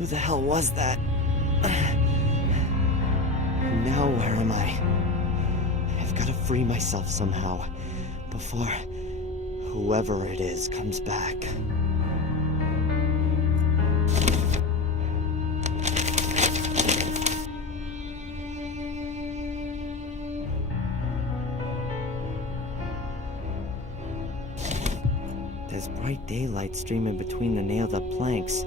Who the hell was that? Now where am I? I've got to free myself somehow before whoever it is comes back. There's bright daylight streaming between the nailed-up planks.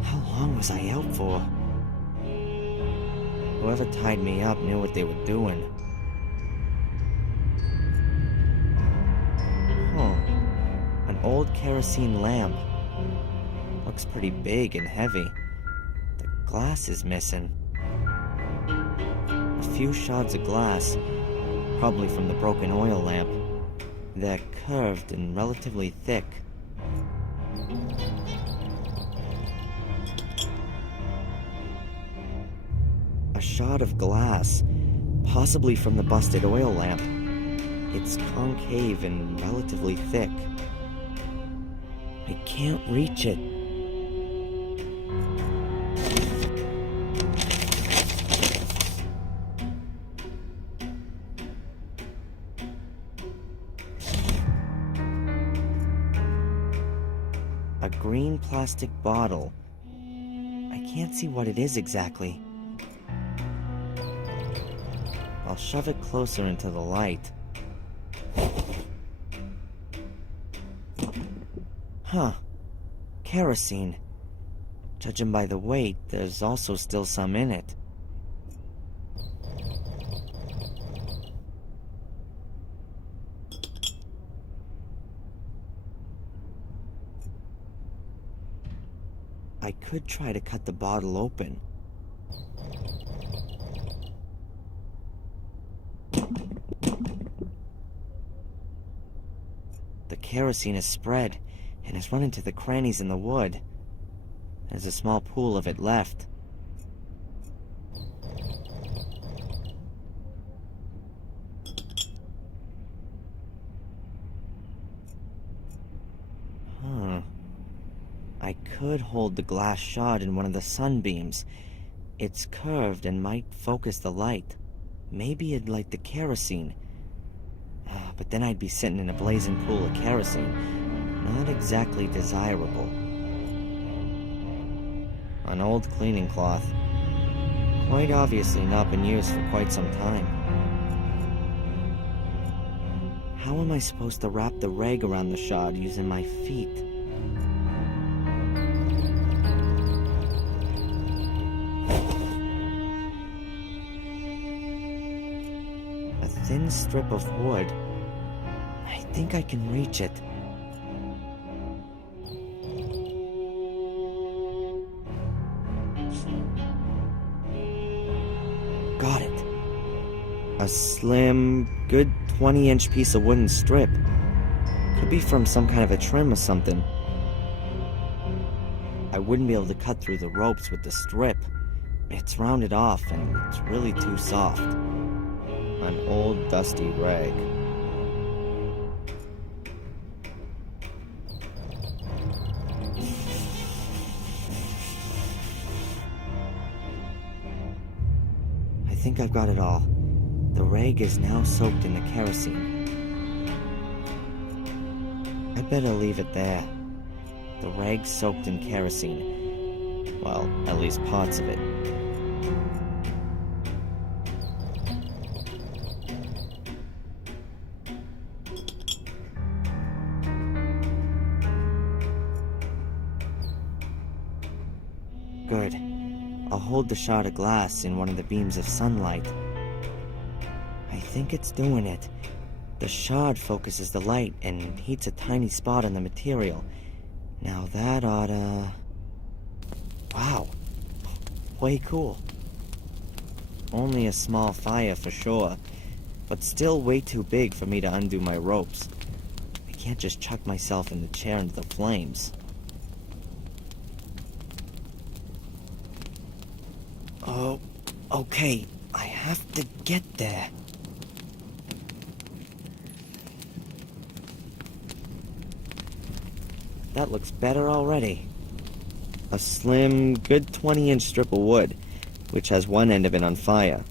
How long was I out for? Whoever tied me up knew what they were doing. An old kerosene lamp. Looks pretty big and heavy. The glass is missing. A few shards of glass, probably from the broken oil lamp. They're curved and relatively thick. A shard of glass, possibly from the busted oil lamp. It's concave and relatively thick. I can't reach it. A green plastic bottle. I can't see what it is exactly. I'll shove it closer into the light. Huh. Kerosene. Judging by the weight, there's also still some in it. I could try to cut the bottle open. The kerosene is spread and has run into the crannies in the wood. There's a small pool of it left. I could hold the glass shard in one of the sunbeams. It's curved and might focus the light. Maybe it'd light the kerosene. But then I'd be sitting in a blazing pool of kerosene. Not exactly desirable. An old cleaning cloth. Quite obviously not been used for quite some time. How am I supposed to wrap the rag around the shard using my feet? A thin strip of wood. I think I can reach it. Got it. A slim, good 20-inch piece of wooden strip. Could be from some kind of a trim or something. I wouldn't be able to cut through the ropes with the strip. It's rounded off and it's really too soft. An old dusty rag. I think I've got it all. The rag is now soaked in the kerosene. I better leave it there. The rag's soaked in kerosene. Well, at least parts of it. Good. I'll hold the shard of glass in one of the beams of sunlight. I think it's doing it. The shard focuses the light and heats a tiny spot on the material. Now that oughta... Wow. Way cool. Only a small fire for sure, but still way too big for me to undo my ropes. I can't just chuck myself in the chair into the flames. Oh, okay. I have to get there. That looks better already. A slim, good 20-inch strip of wood, which has one end of it on fire.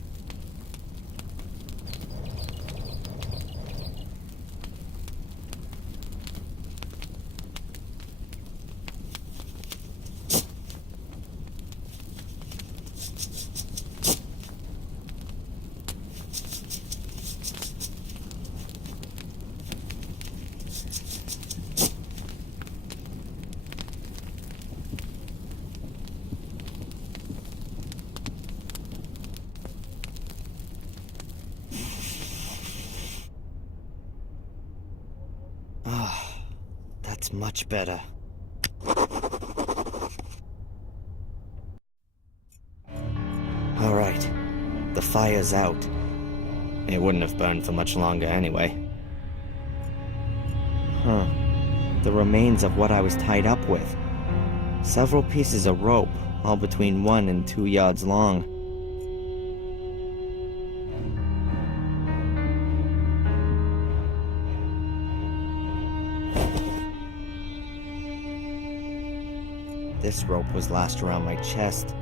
Ah, that's much better. Alright, the fire's out. It wouldn't have burned for much longer anyway. Huh. The remains of what I was tied up with. Several pieces of rope, all between 1 and 2 yards long. This rope was lashed around my chest.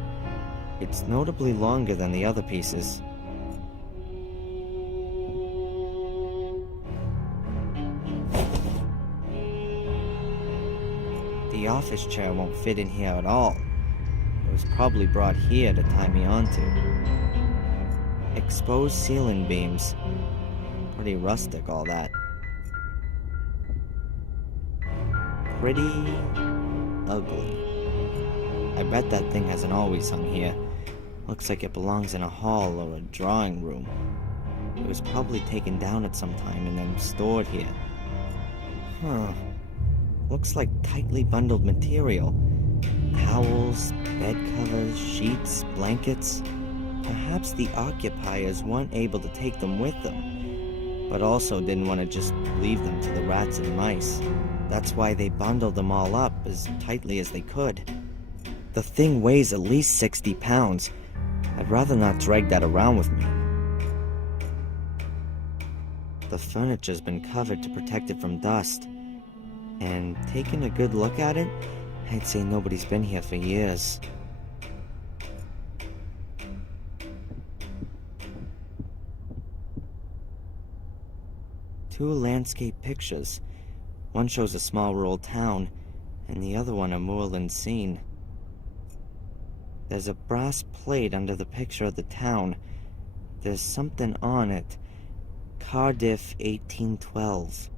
It's notably longer than the other pieces. The office chair won't fit in here at all. It was probably brought here to tie me onto. Exposed ceiling beams. Pretty rustic, all that. Pretty ugly. I bet that thing hasn't always hung here. Looks like it belongs in a hall or a drawing room. It was probably taken down at some time and then stored here. Huh. Looks like tightly bundled material. Towels, bed covers, sheets, blankets. Perhaps the occupiers weren't able to take them with them, but also didn't want to just leave them to the rats and mice. That's why they bundled them all up as tightly as they could. The thing weighs at least 60 pounds. I'd rather not drag that around with me. The furniture's been covered to protect it from dust. And taking a good look at it, I'd say nobody's been here for years. Two landscape pictures. One shows a small rural town, and the other one a moorland scene. There's a brass plate under the picture of the town. There's something on it. Cardiff 1812.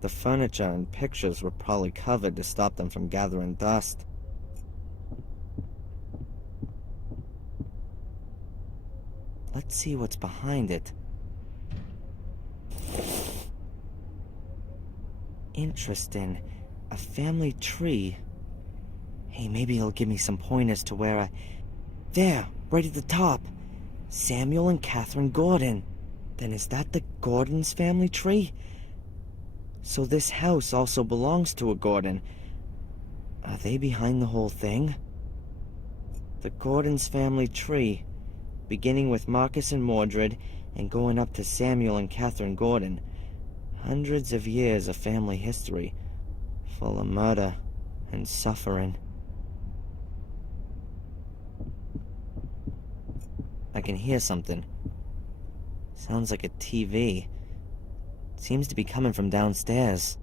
The furniture and pictures were probably covered to stop them from gathering dust. Let's see what's behind it. Interesting. A family tree. Hey, maybe he'll give me some pointers to where I... There, right at the top. Samuel and Catherine Gordon. Then is that the Gordon's family tree? So this house also belongs to a Gordon. Are they behind the whole thing? The Gordon's family tree, beginning with Marcus and Mordred and going up to Samuel and Catherine Gordon. Hundreds of years of family history, full of murder and suffering. I can hear something. Sounds like a TV. Seems to be coming from downstairs.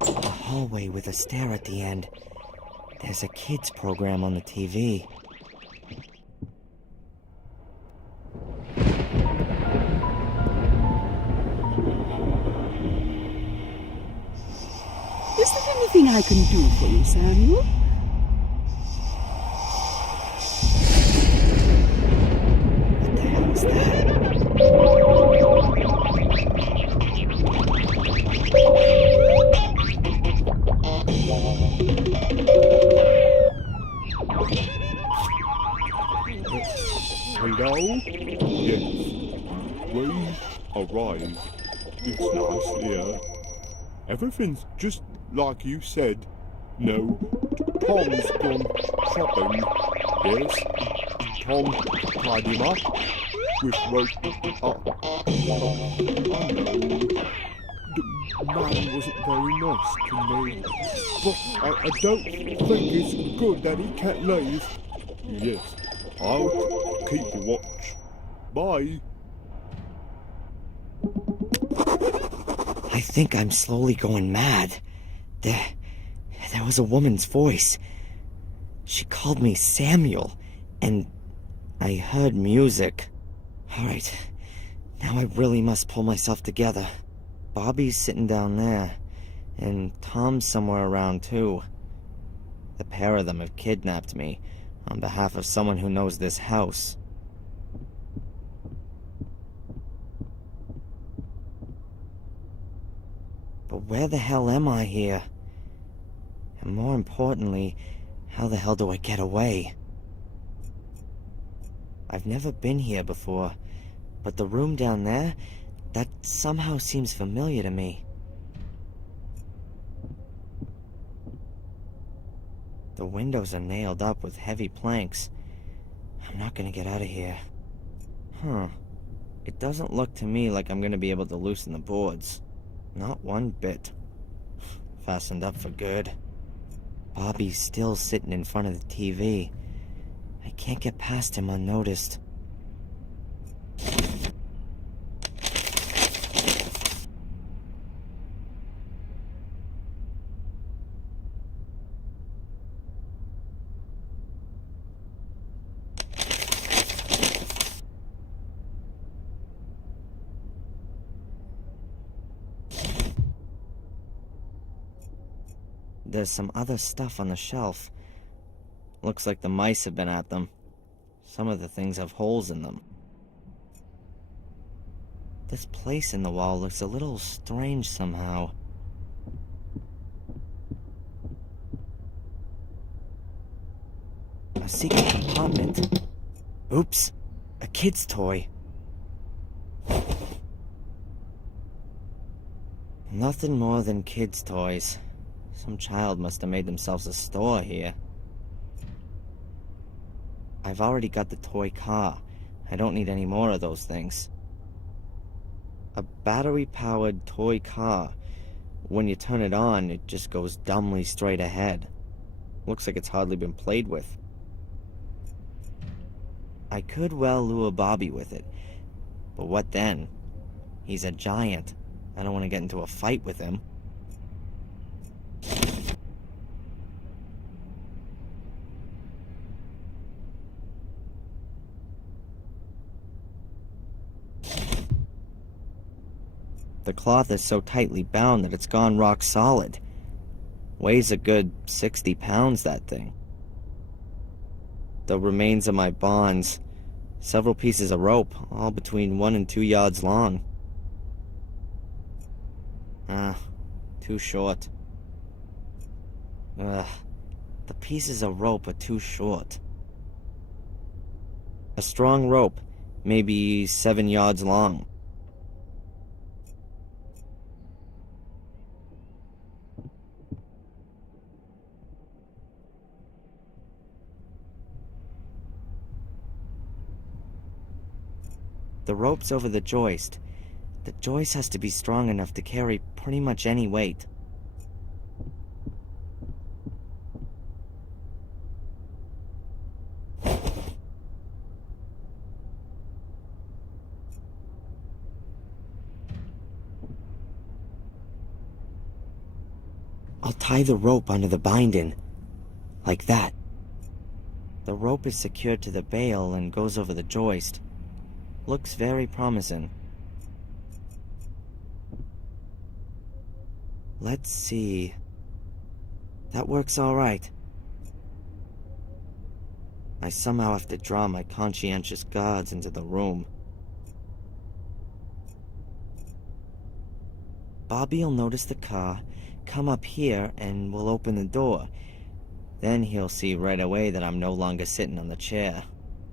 A hallway with a stair at the end. There's a kids program on the TV. Is there anything I can do for you, Samuel? What the hell is that? Hello? Yes. We arrived. It's nice here. Everything's just like you said. No, Tom's gone shopping. Yes, Tom tied him up with rope. I know. man wasn't very nice to me. But I don't think it's good that he can't leave. Yes, I'll keep watch. Bye. I think I'm slowly going mad. There was a woman's voice. She called me Samuel, and I heard music. Alright, now I really must pull myself together. Bobby's sitting down there, and Tom's somewhere around too. The pair of them have kidnapped me on behalf of someone who knows this house. But where the hell am I here? And more importantly, how the hell do I get away? I've never been here before, but the room down there, that somehow seems familiar to me. The windows are nailed up with heavy planks. I'm not gonna get out of here. Huh. It doesn't look to me like I'm gonna be able to loosen the boards. Not one bit. Fastened up for good. Bobby's still sitting in front of the TV. I can't get past him unnoticed. There's some other stuff on the shelf. Looks like the mice have been at them. Some of the things have holes in them. This place in the wall looks a little strange somehow. A secret compartment. Oops, a kid's toy. Nothing more than kids' toys. Some child must have made themselves a store here. I've already got the toy car. I don't need any more of those things. A battery-powered toy car. When you turn it on, it just goes dumbly straight ahead. Looks like it's hardly been played with. I could well lure Bobby with it. But what then? He's a giant. I don't want to get into a fight with him. The cloth is so tightly bound that it's gone rock solid. Weighs a good 60 pounds, that thing. The remains of my bonds. Several pieces of rope, all between 1 and 2 yards long. Too short. The pieces of rope are too short. A strong rope, maybe 7 yards long. The rope's over the joist. The joist has to be strong enough to carry pretty much any weight. I'll tie the rope onto the binding, like that. The rope is secured to the bale and goes over the joist. Looks very promising. Let's see. That works all right. I somehow have to draw my conscientious guards into the room. Bobby'll notice the car, come up here, and we'll open the door. Then he'll see right away that I'm no longer sitting on the chair.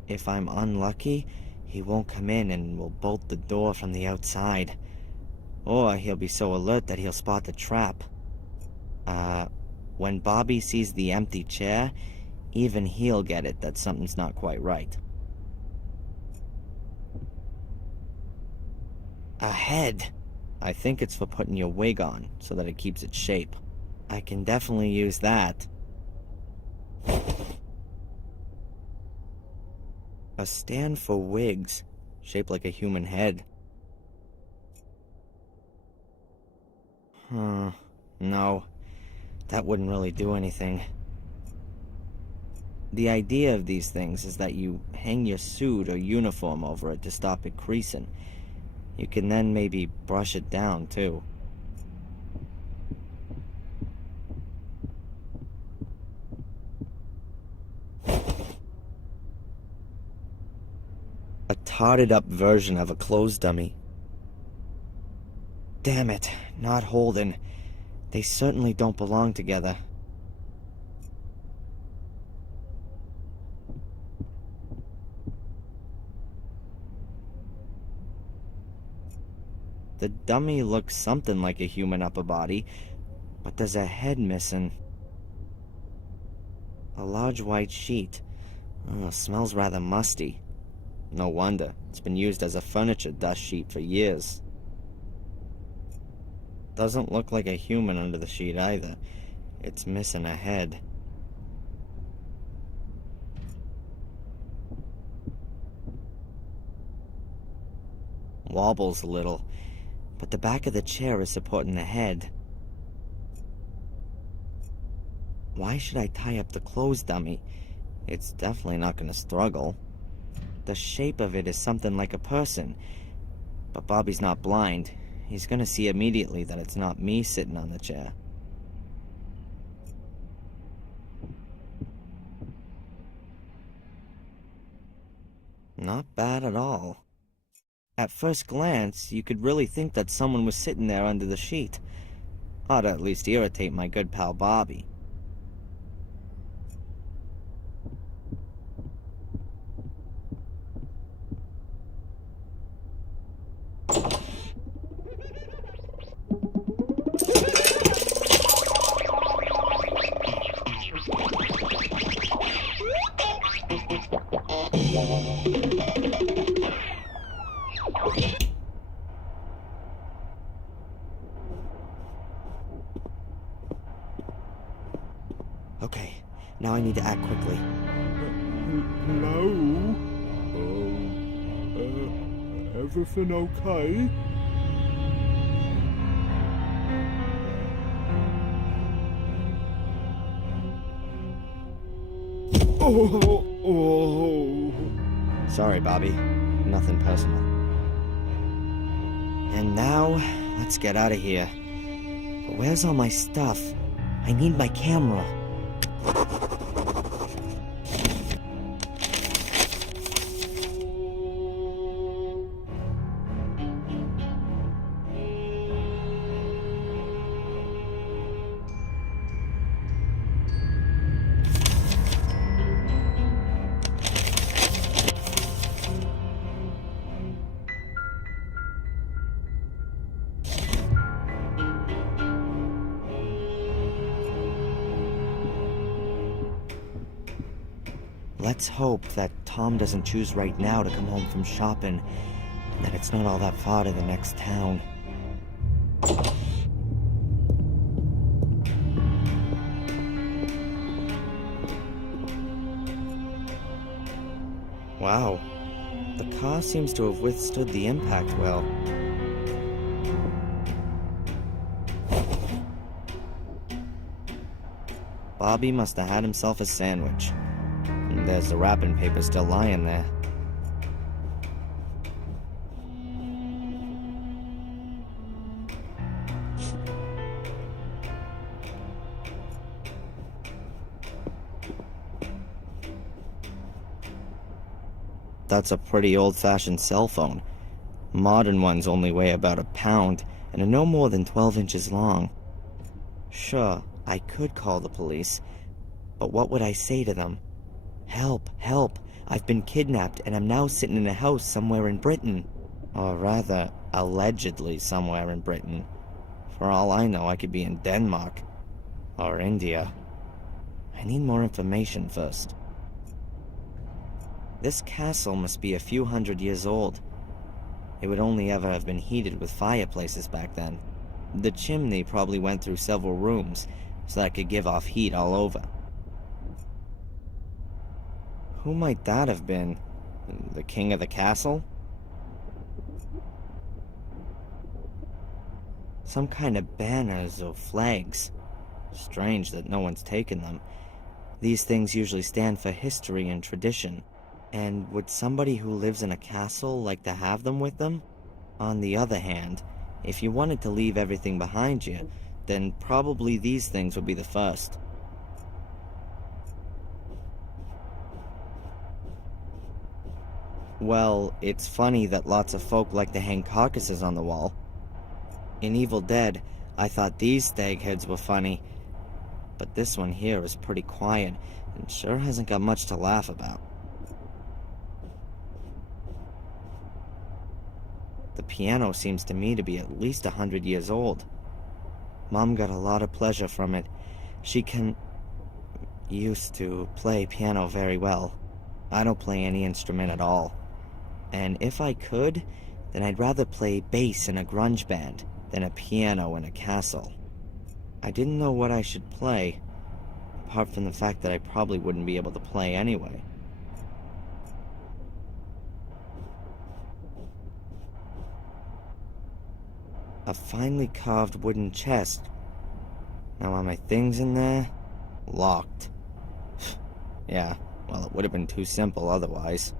If I'm unlucky, he won't come in and will bolt the door from the outside. Or he'll be so alert that he'll spot the trap. When Bobby sees the empty chair, even he'll get it that something's not quite right. Ahead. I think it's for putting your wig on, so that it keeps its shape. I can definitely use that. A stand for wigs, shaped like a human head. No, that wouldn't really do anything. The idea of these things is that you hang your suit or uniform over it to stop it creasing. You can then maybe brush it down, too. A totted up version of a clothes dummy. Damn it, not holding. They certainly don't belong together. The dummy looks something like a human upper body, but there's a head missing. A large white sheet. Oh, smells rather musty. No wonder. It's been used as a furniture dust sheet for years. Doesn't look like a human under the sheet either. It's missing a head. Wobbles a little, but the back of the chair is supporting the head. Why should I tie up the clothes dummy? It's definitely not going to struggle. The shape of it is something like a person. But Bobby's not blind. He's going to see immediately that it's not me sitting on the chair. Not bad at all. At first glance, you could really think that someone was sitting there under the sheet. Ought to at least irritate my good pal Bobby. Okay, now I need to act quickly. Hello? Everything okay? Oh. Sorry, Bobby. Nothing personal. And now, let's get out of here. But where's all my stuff? I need my camera. Let's hope that Tom doesn't choose right now to come home from shopping, and that it's not all that far to the next town. Wow, the car seems to have withstood the impact well. Bobby must have had himself a sandwich. And there's the wrapping paper still lying there. That's a pretty old-fashioned cell phone. Modern ones only weigh about a pound and are no more than 12 inches long. Sure, I could call the police, but what would I say to them? Help, help, I've been kidnapped and I'm now sitting in a house somewhere in Britain. Or rather, allegedly somewhere in Britain. For all I know, I could be in Denmark. Or India. I need more information first. This castle must be a few hundred years old. It would only ever have been heated with fireplaces back then. The chimney probably went through several rooms, so that it could give off heat all over. Who might that have been? The king of the castle? Some kind of banners or flags. Strange that no one's taken them. These things usually stand for history and tradition. And would somebody who lives in a castle like to have them with them? On the other hand, if you wanted to leave everything behind you, then probably these things would be the first. Well, it's funny that lots of folk like to hang carcasses on the wall. In Evil Dead, I thought these stag heads were funny, but this one here is pretty quiet and sure hasn't got much to laugh about. The piano seems to me to be at least 100 years old. Mom got a lot of pleasure from it. She used to play piano very well. I don't play any instrument at all. And if I could, then I'd rather play bass in a grunge band than a piano in a castle. I didn't know what I should play, apart from the fact that I probably wouldn't be able to play anyway. A finely carved wooden chest. Now are my things in there? Locked. Yeah, well, it would have been too simple otherwise.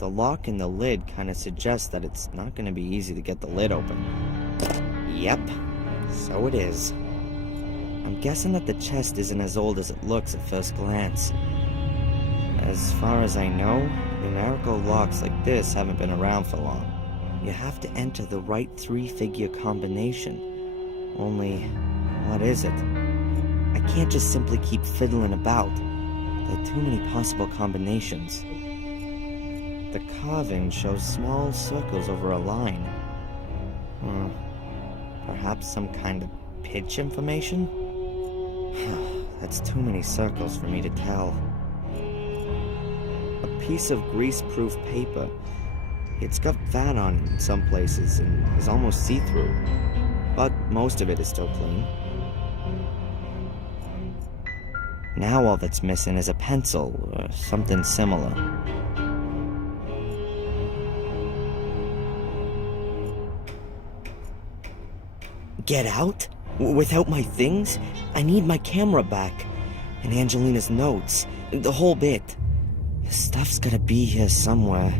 The lock in the lid kind of suggests that it's not going to be easy to get the lid open. Yep, so it is. I'm guessing that the chest isn't as old as it looks at first glance. As far as I know, numerical locks like this haven't been around for long. You have to enter the right 3-figure combination. Only, what is it? I can't just simply keep fiddling about. There are too many possible combinations. The carving shows small circles over a line. Perhaps some kind of pitch information? That's too many circles for me to tell. A piece of grease-proof paper. It's got fat on it in some places and is almost see-through, but most of it is still clean. Now all that's missing is a pencil or something similar. Get out? Without my things? I need my camera back. And Angelina's notes. The whole bit. The stuff's gotta be here somewhere.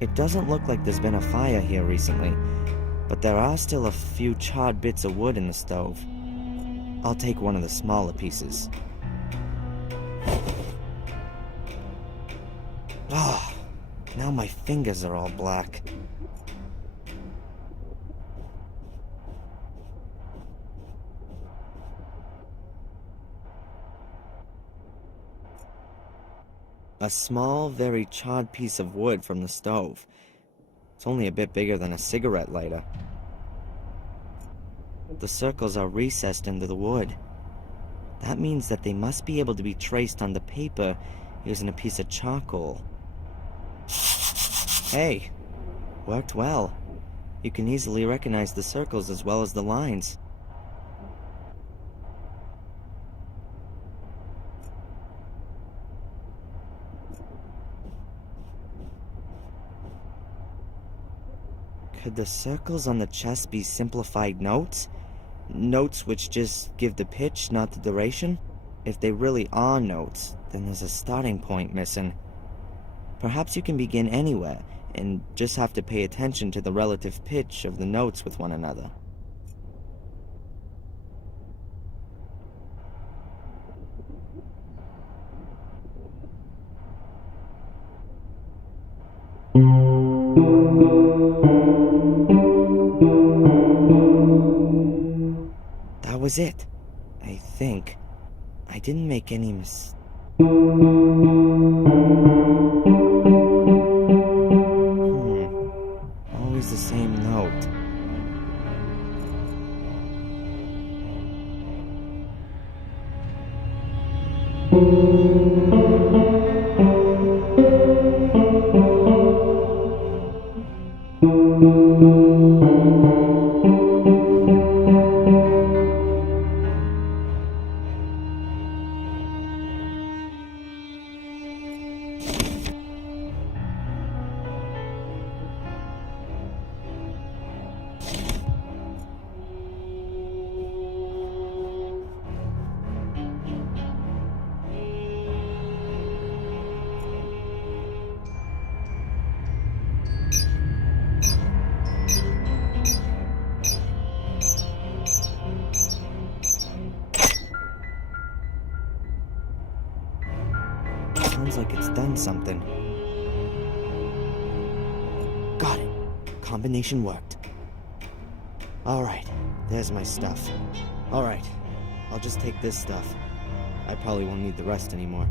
It doesn't look like there's been a fire here recently, but there are still a few charred bits of wood in the stove. I'll take one of the smaller pieces. Ah, now my fingers are all black. A small, very charred piece of wood from the stove. It's only a bit bigger than a cigarette lighter. The circles are recessed into the wood. That means that they must be able to be traced on the paper using a piece of charcoal. Hey, worked well. You can easily recognize the circles as well as the lines. Could the circles on the chest be simplified notes? Notes which just give the pitch, not the duration? If they really are notes, then there's a starting point missing. Perhaps you can begin anywhere, and just have to pay attention to the relative pitch of the notes with one another. That was it, I think. I didn't make any Always the same note. Sounds like it's done something. Got it. Combination worked. Alright, there's my stuff. Alright, I'll just take this stuff. I probably won't need the rest anymore.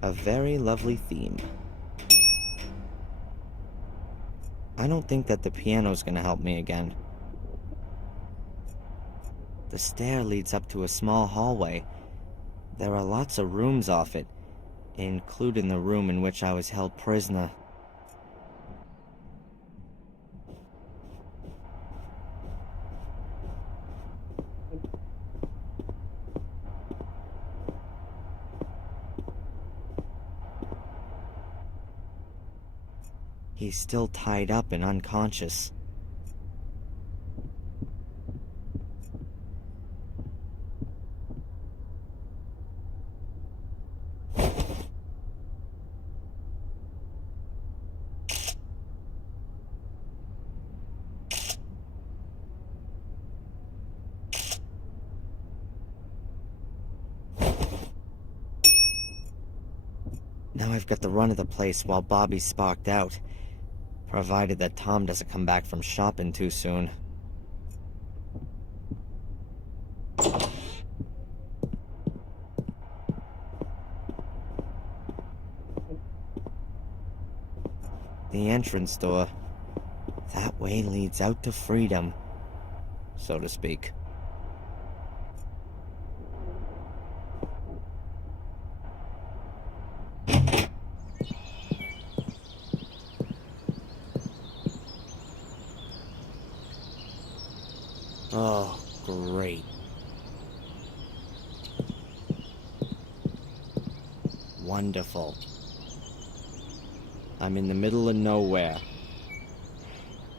A very lovely theme. I don't think that the piano's gonna help me again. The stair leads up to a small hallway. There are lots of rooms off it, including the room in which I was held prisoner. He's still tied up and unconscious. Now I've got the run of the place while Bobby's sparked out. Provided that Tom doesn't come back from shopping too soon. The entrance door. That way leads out to freedom, so to speak. Oh, great. Wonderful. I'm in the middle of nowhere.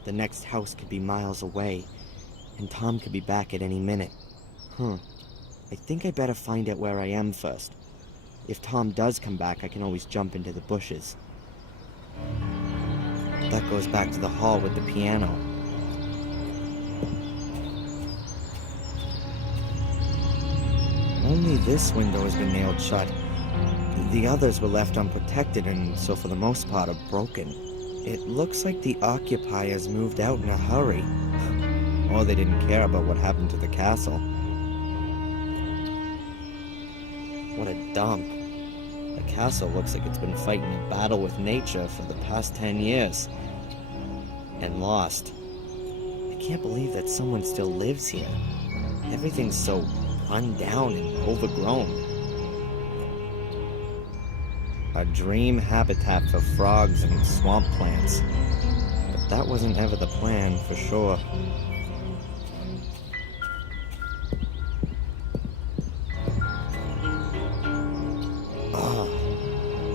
The next house could be miles away, and Tom could be back at any minute. I think I better find out where I am first. If Tom does come back, I can always jump into the bushes. That goes back to the hall with the piano. Only this window has been nailed shut. The others were left unprotected and so for the most part are broken. It looks like the occupiers moved out in a hurry. Or they didn't care about what happened to the castle. What a dump. The castle looks like it's been fighting a battle with nature for the past 10 years. And lost. I can't believe that someone still lives here. Everything's so run down and overgrown. A dream habitat for frogs and swamp plants. But that wasn't ever the plan, for sure.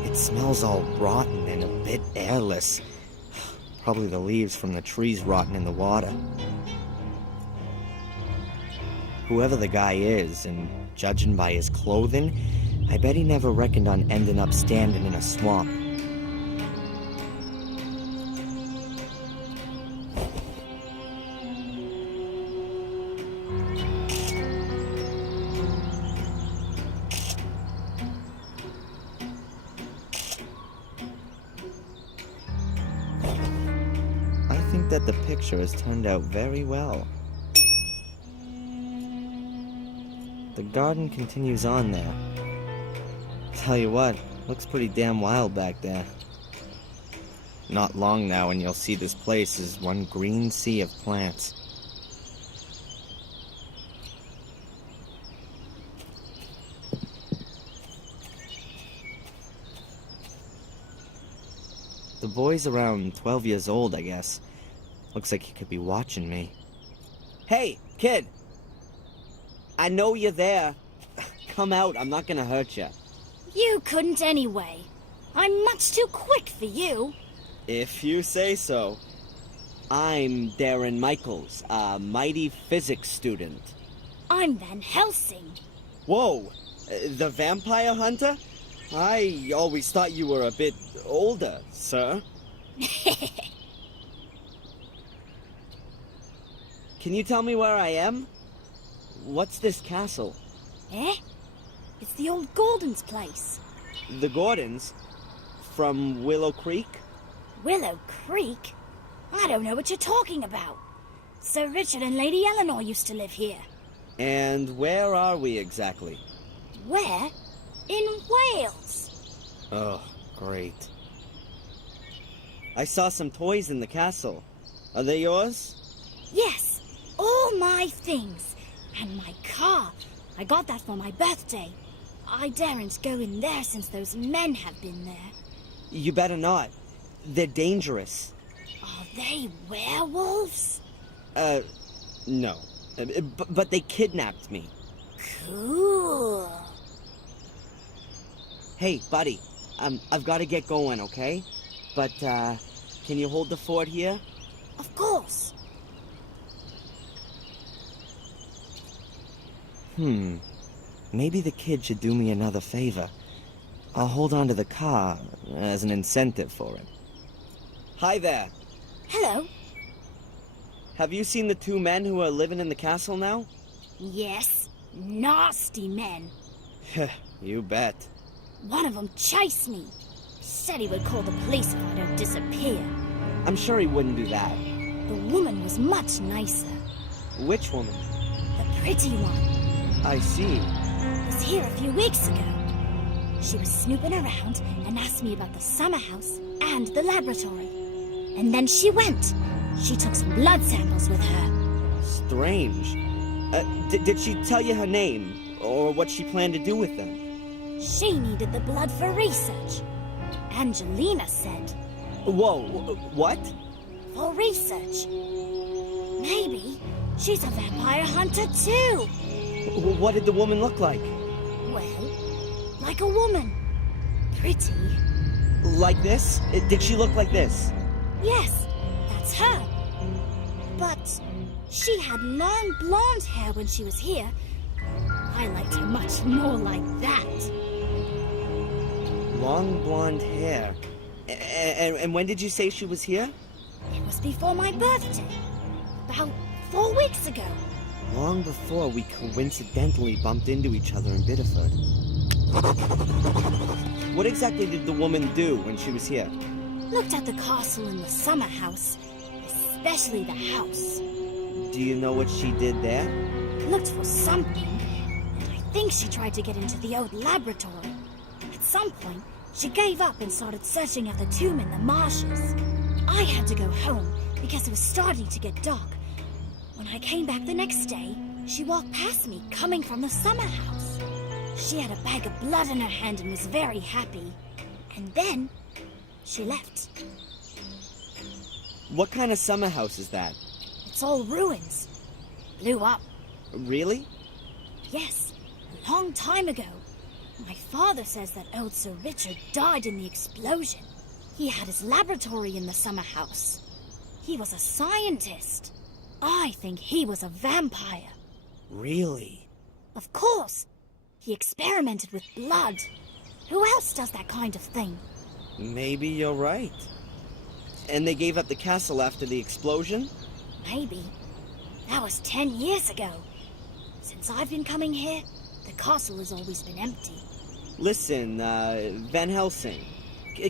It smells all rotten and a bit airless. Probably the leaves from the trees rotting in the water. Whoever the guy is, and judging by his clothing, I bet he never reckoned on ending up standing in a swamp. I think that the picture has turned out very well. The garden continues on there. Tell you what, looks pretty damn wild back there. Not long now and you'll see this place is one green sea of plants. The boy's around 12 years old, I guess. Looks like he could be watching me. Hey, kid! I know you're there. Come out, I'm not gonna hurt you. You couldn't anyway. I'm much too quick for you. If you say so. I'm Darren Michaels, a mighty physics student. I'm Van Helsing. Whoa! The vampire hunter? I always thought you were a bit older, sir. Can you tell me where I am? What's this castle? Eh? It's the old Gordon's place. The Gordons? From Willow Creek? Willow Creek? I don't know what you're talking about. Sir Richard and Lady Eleanor used to live here. And where are we exactly? Where? In Wales. Oh, great. I saw some toys in the castle. Are they yours? Yes, all my things. And my car. I got that for my birthday. I daren't go in there since those men have been there. You better not. They're dangerous. Are they werewolves? No. But they kidnapped me. Cool. Hey, buddy. I've got to get going, okay? But, can you hold the fort here? Of course. Maybe the kid should do me another favor. I'll hold on to the car as an incentive for him. Hi there. Hello. Have you seen the two men who are living in the castle now? Yes, nasty men. You bet. One of them chased me. Said he would call the police if I don't disappear. I'm sure he wouldn't do that. The woman was much nicer. Which woman? The pretty one. I see. Was here a few weeks ago. She was snooping around and asked me about the summer house and the laboratory. And then she went. She took some blood samples with her. Strange. Did she tell you her name? Or what she planned to do with them? She needed the blood for research. Angelina said. Whoa, what? For research. Maybe she's a vampire hunter too. What did the woman look like? Well, like a woman. Pretty. Like this? Did she look like this? Yes, that's her. But she had long blonde hair when she was here. I liked her much more like that. Long blonde hair. And when did you say she was here? It was before my birthday. About 4 weeks ago. Long before we coincidentally bumped into each other in Biddeford. What exactly did the woman do when she was here? Looked at the castle and the summer house. Especially the house. Do you know what she did there? Looked for something. And I think she tried to get into the old laboratory. At some point, she gave up and started searching at the tomb in the marshes. I had to go home because it was starting to get dark. When I came back the next day, she walked past me coming from the summer house. She had a bag of blood in her hand and was very happy. And then, she left. What kind of summer house is that? It's all ruins. Blew up. Really? Yes, a long time ago. My father says that old Sir Richard died in the explosion. He had his laboratory in the summer house. He was a scientist. I think he was a vampire. Really? Of course. He experimented with blood. Who else does that kind of thing? Maybe you're right. And they gave up the castle after the explosion? Maybe. That was 10 years ago. Since I've been coming here, the castle has always been empty. Listen, Van Helsing,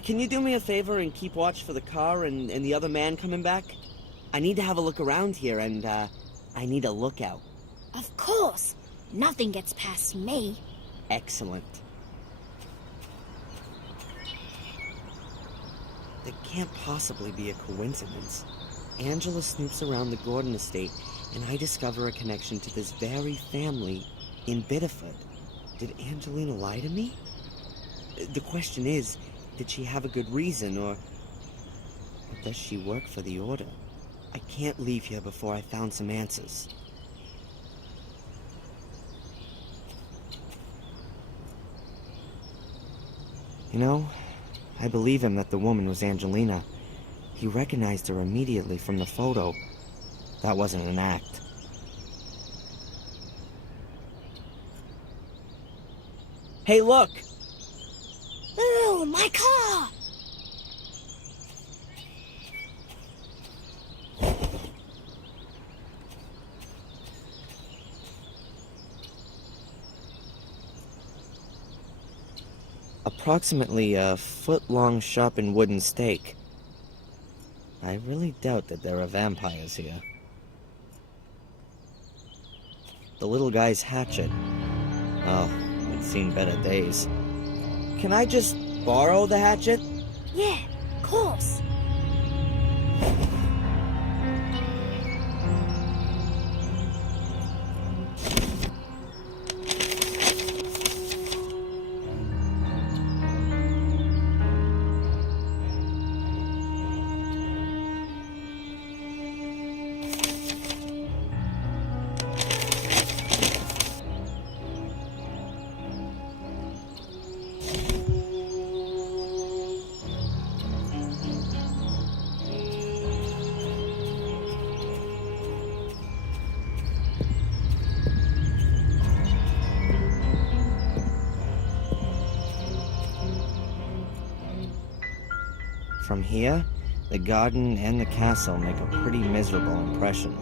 can you do me a favor and keep watch for the car and the other man coming back? I need to have a look around here, and, I need a lookout. Of course. Nothing gets past me. Excellent. That can't possibly be a coincidence. Angela snoops around the Gordon estate, and I discover a connection to this very family in Biddeford. Did Angelina lie to me? The question is, did she have a good reason, or does she work for the Order? I can't leave here before I found some answers. You know, I believe him that the woman was Angelina. He recognized her immediately from the photo. That wasn't an act. Hey, look! Ooh, my car! Approximately a foot-long sharpened wooden stake. I really doubt that there are vampires here. The little guy's hatchet. Oh, it's seen better days. Can I just borrow the hatchet? Yeah, of course. From here, the garden and the castle make a pretty miserable impression.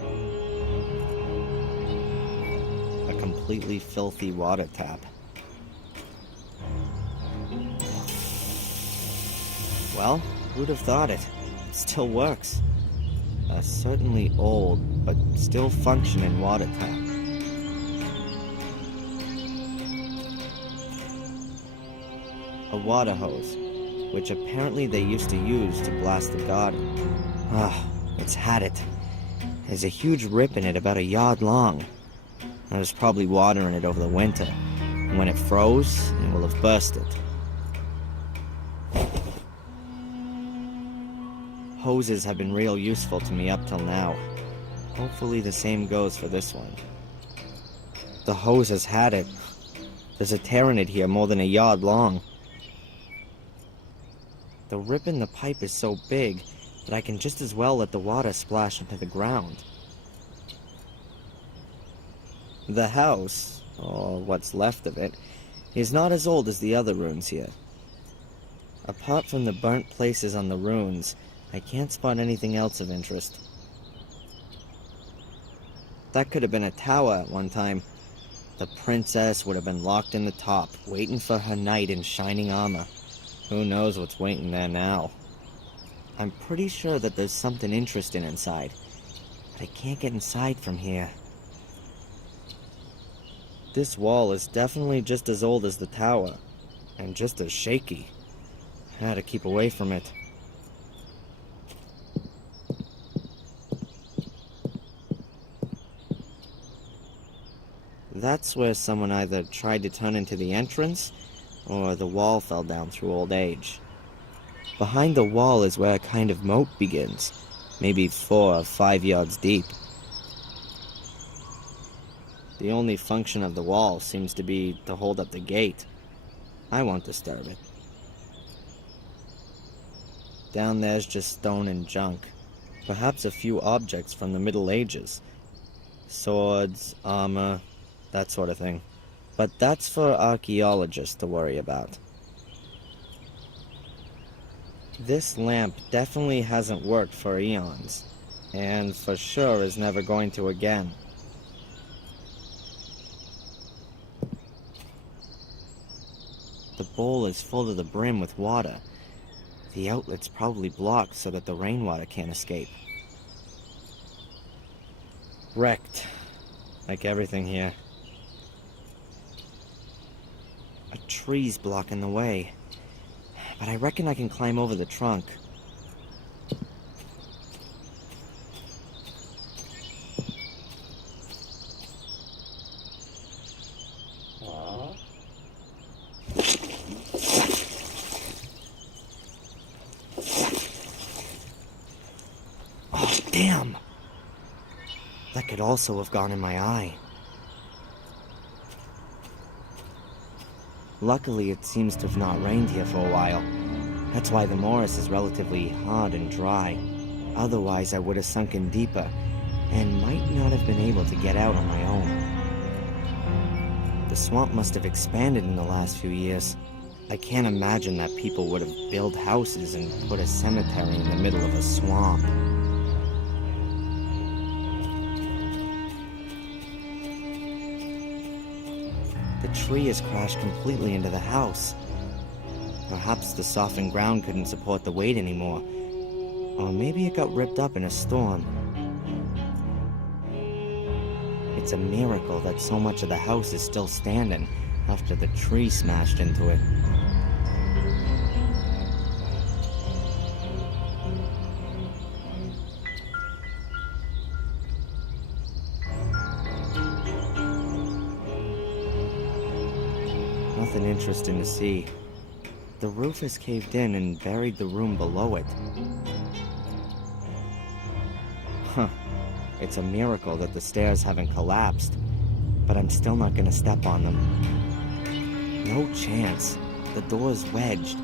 A completely filthy water tap. Well, who'd have thought it? It still works. A certainly old, but still functioning water tap. A water hose, which apparently they used to use to blast the garden. Ah, it's had it. There's a huge rip in it about a yard long. I was probably watering it over the winter, and when it froze, it will have bursted. Hoses have been real useful to me up till now. Hopefully the same goes for this one. The hose has had it. There's a tear in it here more than a yard long. The rip in the pipe is so big that I can just as well let the water splash into the ground. The house, or what's left of it, is not as old as the other ruins here. Apart from the burnt places on the ruins, I can't spot anything else of interest. That could have been a tower at one time. The princess would have been locked in the top, waiting for her knight in shining armor. Who knows what's waiting there now? I'm pretty sure that there's something interesting inside, but I can't get inside from here. This wall is definitely just as old as the tower, and just as shaky. I had to keep away from it. That's where someone either tried to turn into the entrance, or the wall fell down through old age. Behind the wall is where a kind of moat begins, maybe 4 or 5 yards deep. The only function of the wall seems to be to hold up the gate. I won't disturb it. Down there's just stone and junk, perhaps a few objects from the Middle Ages. Swords, armor, that sort of thing. But that's for archaeologists to worry about. This lamp definitely hasn't worked for eons, and for sure is never going to again. The bowl is full to the brim with water. The outlet's probably blocked so that the rainwater can't escape. Wrecked, like everything here. A tree's blocking the way, but I reckon I can climb over the trunk. Oh, damn! That could also have gone in my eye. Luckily, it seems to have not rained here for a while. That's why the morass is relatively hard and dry. Otherwise, I would have sunken deeper, and might not have been able to get out on my own. The swamp must have expanded in the last few years. I can't imagine that people would have built houses and put a cemetery in the middle of a swamp. The tree has crashed completely into the house. Perhaps the softened ground couldn't support the weight anymore. Or maybe it got ripped up in a storm. It's a miracle that so much of the house is still standing after the tree smashed into it. Nothing interesting to see. The roof has caved in and buried the room below it. Huh. It's a miracle that the stairs haven't collapsed, but I'm still not gonna step on them. No chance. The door's wedged,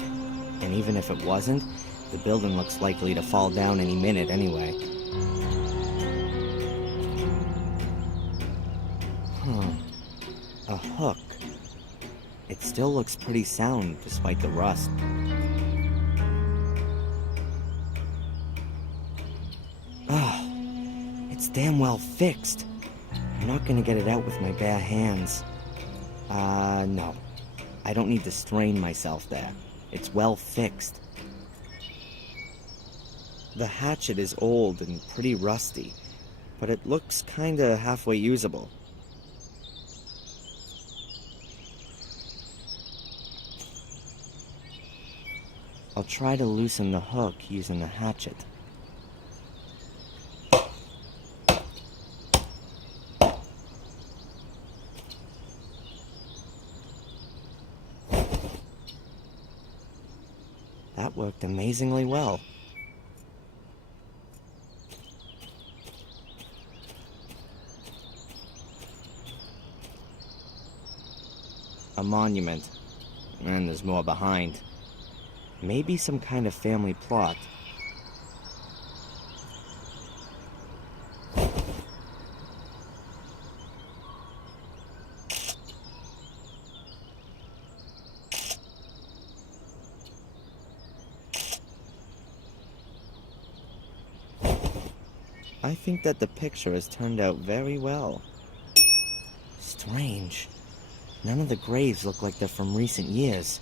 and even if it wasn't, the building looks likely to fall down any minute anyway. A hook. It still looks pretty sound despite the rust. Oh, it's damn well fixed. I'm not gonna get it out with my bare hands. No. I don't need to strain myself there. It's well fixed. The hatchet is old and pretty rusty, but it looks kinda halfway usable. I'll try to loosen the hook using the hatchet. That worked amazingly well. A monument, and there's more behind. Maybe some kind of family plot. I think that the picture has turned out very well. Strange. None of the graves look like they're from recent years.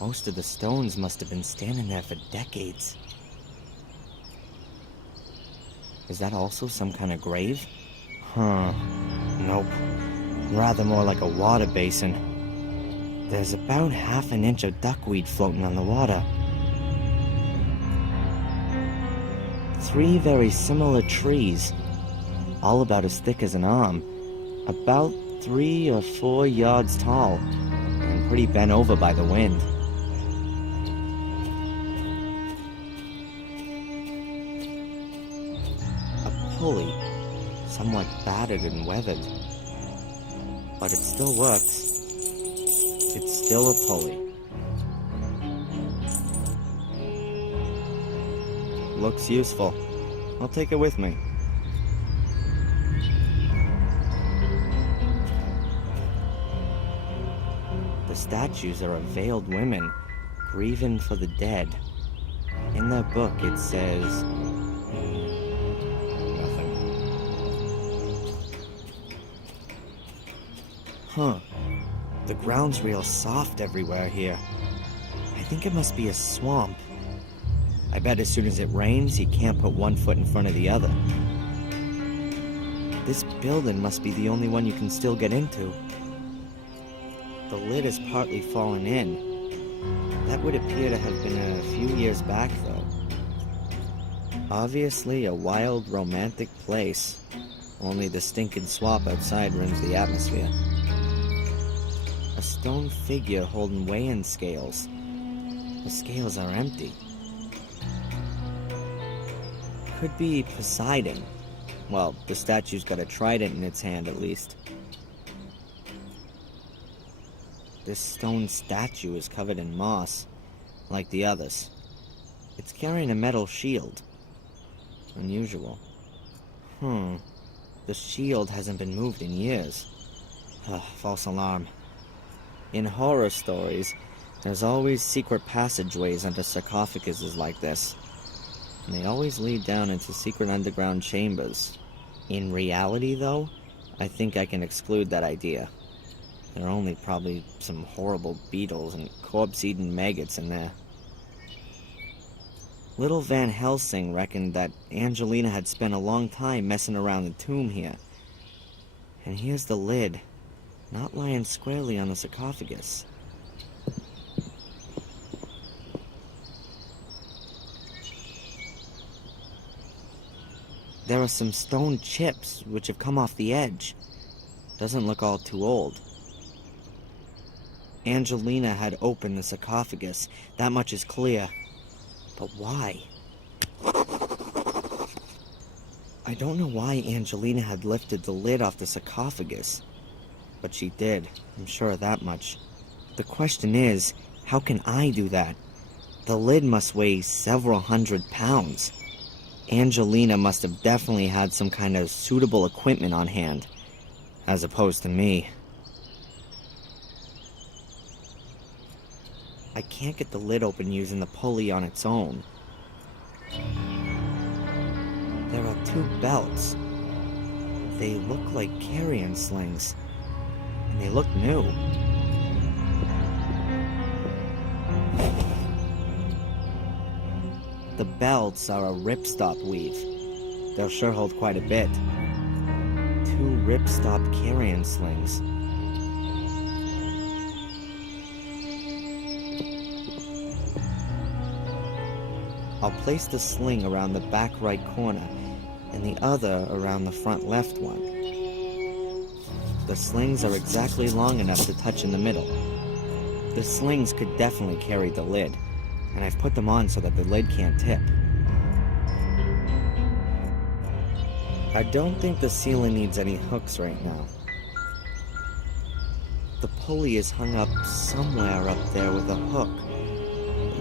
Most of the stones must have been standing there for decades. Is that also some kind of grave? Nope. Rather more like a water basin. There's about half an inch of duckweed floating on the water. 3 very similar trees, all about as thick as an arm, about 3 or 4 yards tall, and pretty bent over by the wind. Pulley, somewhat battered and weathered. But it still works. It's still a pulley. Looks useful. I'll take it with me. The statues are of veiled women, grieving for the dead. In their book, it says... nothing. Huh. The ground's real soft everywhere here. I think it must be a swamp. I bet as soon as it rains, you can't put one foot in front of the other. This building must be the only one you can still get into. The lid is partly fallen in. That would appear to have been a few years back, though. Obviously a wild, romantic place. Only the stinking swamp outside ruins the atmosphere. A stone figure holding weighing scales. The scales are empty. Could be Poseidon. Well, the statue's got a trident in its hand, at least. This stone statue is covered in moss, like the others. It's carrying a metal shield. Unusual. The shield hasn't been moved in years. False alarm. In horror stories, there's always secret passageways under sarcophaguses like this. And they always lead down into secret underground chambers. In reality, though, I think I can exclude that idea. There are only probably some horrible beetles and corpse-eating maggots in there. Little Van Helsing reckoned that Angelina had spent a long time messing around the tomb here. And here's the lid, not lying squarely on the sarcophagus. There are some stone chips which have come off the edge. Doesn't look all too old. Angelina had opened the sarcophagus, that much is clear. But why? I don't know why Angelina had lifted the lid off the sarcophagus. But she did, I'm sure of that much. The question is, how can I do that? The lid must weigh several hundred pounds. Angelina must have definitely had some kind of suitable equipment on hand, as opposed to me. I can't get the lid open using the pulley on its own. There are two belts. They look like carrion slings, and they look new. The belts are a ripstop weave. They'll sure hold quite a bit. Two ripstop carrion slings. I'll place the sling around the back right corner, and the other around the front left one. The slings are exactly long enough to touch in the middle. The slings could definitely carry the lid, and I've put them on so that the lid can't tip. I don't think the ceiling needs any hooks right now. The pulley is hung up somewhere up there with a hook.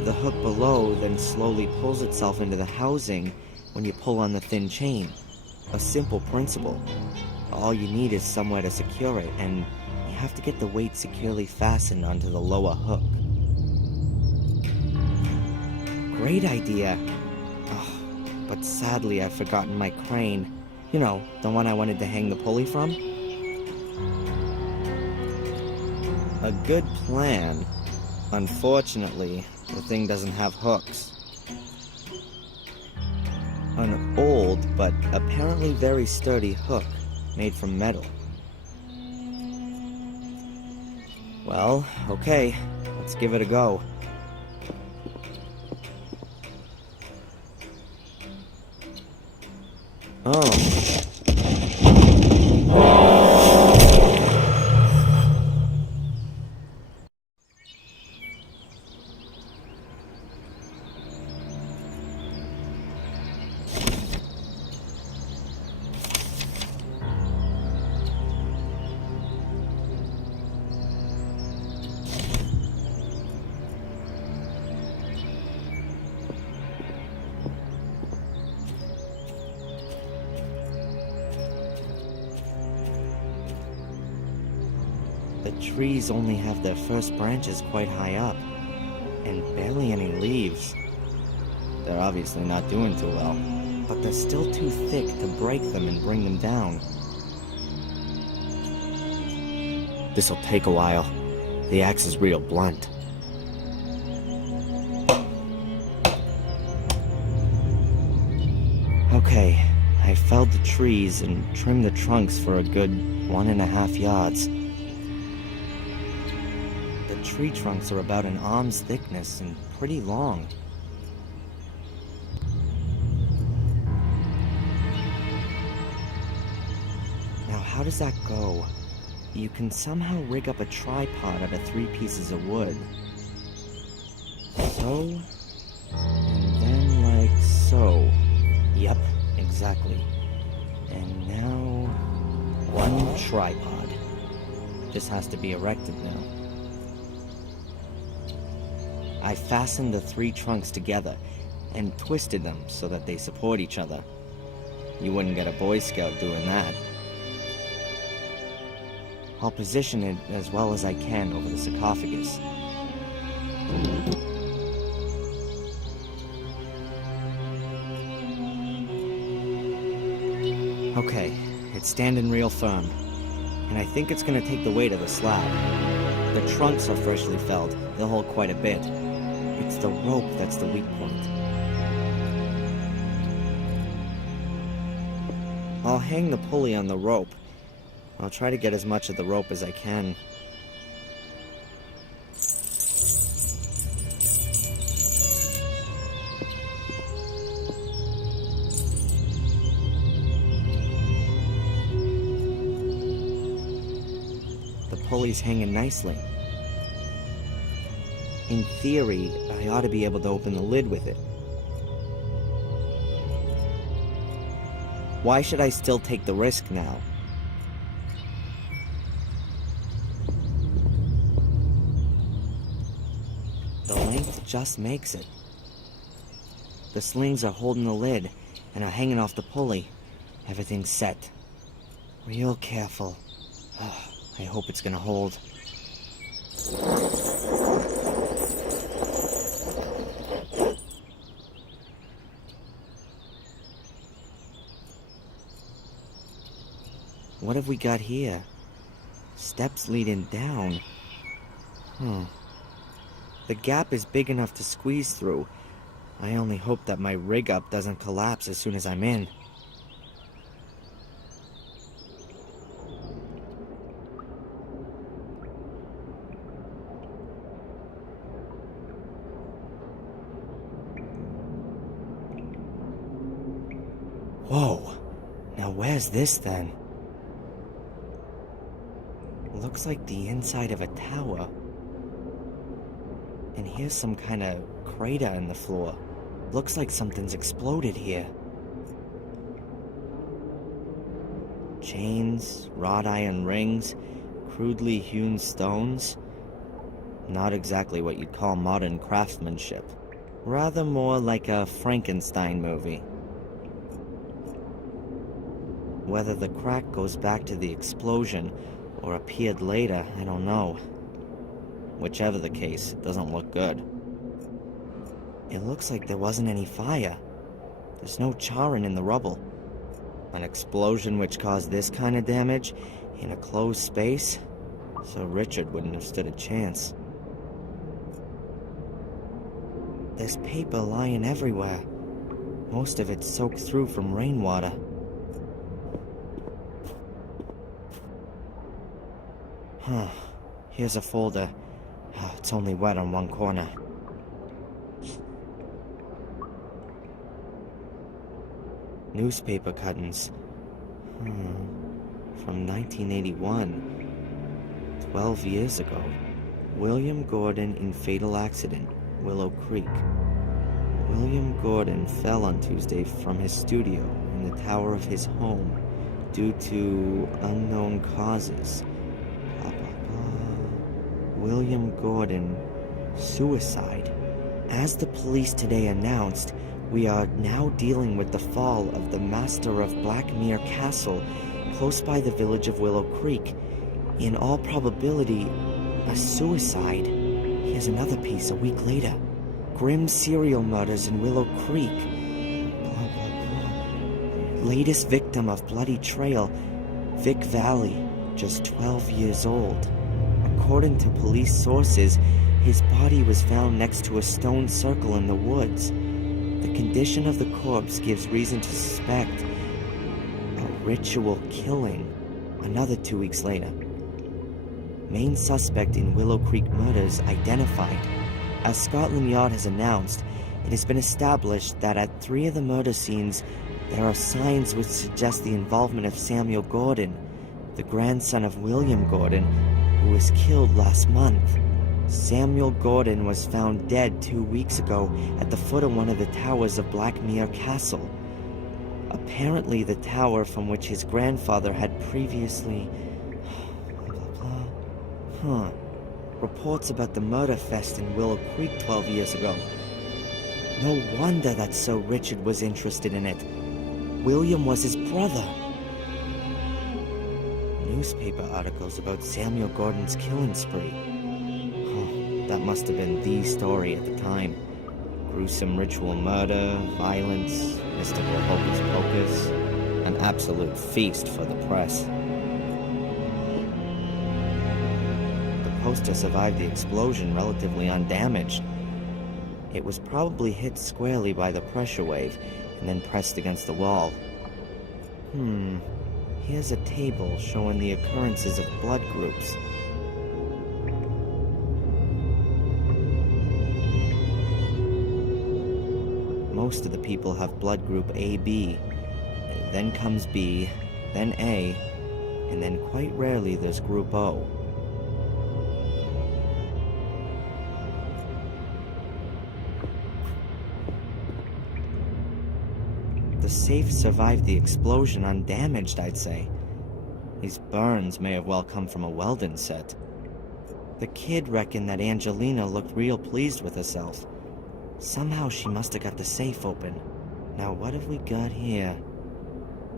The hook below then slowly pulls itself into the housing when you pull on the thin chain. A simple principle. All you need is somewhere to secure it, and you have to get the weight securely fastened onto the lower hook. Great idea. Oh, but sadly I've forgotten my crane. You know, the one I wanted to hang the pulley from. A good plan. Unfortunately, the thing doesn't have hooks. An old, but apparently very sturdy hook, made from metal. Well, okay, let's give it a go. Oh. trees only have their first branches quite high up, and barely any leaves. They're obviously not doing too well, but they're still too thick to break them and bring them down. This'll take a while. The axe is real blunt. Okay, I felled the trees and trimmed the trunks for a good 1.5 yards. The tree trunks are about an arm's thickness and pretty long. Now, how does that go? You can somehow rig up a tripod out of 3 pieces of wood. So, and then like so. Yep, exactly. And now, one tripod. This has to be erected now. I fastened the 3 trunks together and twisted them so that they support each other. You wouldn't get a Boy Scout doing that. I'll position it as well as I can over the sarcophagus. Okay, it's standing real firm, and I think it's gonna take the weight of the slab. The trunks are freshly felled, they'll hold quite a bit. It's the rope that's the weak point. I'll hang the pulley on the rope. I'll try to get as much of the rope as I can. The pulley's hanging nicely. In theory, I ought to be able to open the lid with it. Why should I still take the risk now? The length just makes it. The slings are holding the lid and are hanging off the pulley. Everything's set. Real careful. I hope it's gonna hold. What have we got here? Steps leading down. The gap is big enough to squeeze through. I only hope that my rig up doesn't collapse as soon as I'm in. Whoa. Now where's this then? Looks like the inside of a tower. And here's some kind of crater in the floor. Looks like something's exploded here. Chains, wrought iron rings, crudely hewn stones. Not exactly what you'd call modern craftsmanship. Rather more like a Frankenstein movie. Whether the crack goes back to the explosion or appeared later, I don't know. Whichever the case, it doesn't look good. It looks like there wasn't any fire. There's no charring in the rubble. An explosion which caused this kind of damage in a closed space? So Richard wouldn't have stood a chance. There's paper lying everywhere. Most of it's soaked through from rainwater. Here's a folder. It's only wet on one corner. Newspaper cuttings. From 1981. 12 years ago. William Gordon in fatal accident, Willow Creek. William Gordon fell on Tuesday from his studio in the tower of his home due to unknown causes. William Gordon, suicide. As the police today announced, we are now dealing with the fall of the master of Blackmere Castle, close by the village of Willow Creek. In all probability, a suicide. Here's another piece a week later. Grim serial murders in Willow Creek. Blah, blah, blah. Latest victim of bloody trail, Vic Valley, just 12 years old. According to police sources, his body was found next to a stone circle in the woods. The condition of the corpse gives reason to suspect a ritual killing. Another 2 weeks later. Main suspect in Willow Creek murders identified. As Scotland Yard has announced, it has been established that at 3 of the murder scenes, there are signs which suggest the involvement of Samuel Gordon, the grandson of William Gordon, who was killed last month. Samuel Gordon was found dead 2 weeks ago at the foot of one of the towers of Blackmere Castle. Apparently the tower from which his grandfather had previously... Reports about the murder fest in Willow Creek 12 years ago. No wonder that Sir Richard was interested in it. William was his brother. Newspaper articles about Samuel Gordon's killing spree. That must have been the story at the time. Gruesome ritual murder, violence, mystical hocus pocus. An absolute feast for the press. The poster survived the explosion relatively undamaged. It was probably hit squarely by the pressure wave and then pressed against the wall. Here's a table showing the occurrences of blood groups. Most of the people have blood group AB, then comes B, then A, and then quite rarely there's group O. The safe survived the explosion undamaged, I'd say. These burns may have well come from a Weldon set. The kid reckoned that Angelina looked real pleased with herself. Somehow she must have got the safe open. Now what have we got here?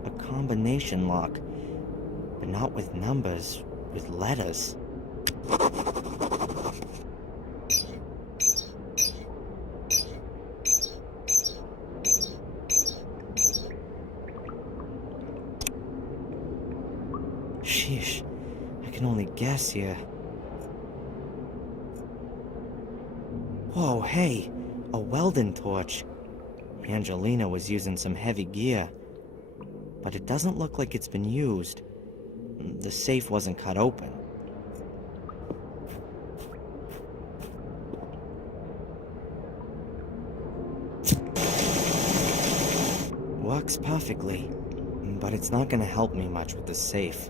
A combination lock. But not with numbers, with letters. Sheesh, I can only guess here. Whoa, hey! A Weldon torch. Angelina was using some heavy gear. But it doesn't look like it's been used. The safe wasn't cut open. Works perfectly, but it's not gonna help me much with the safe.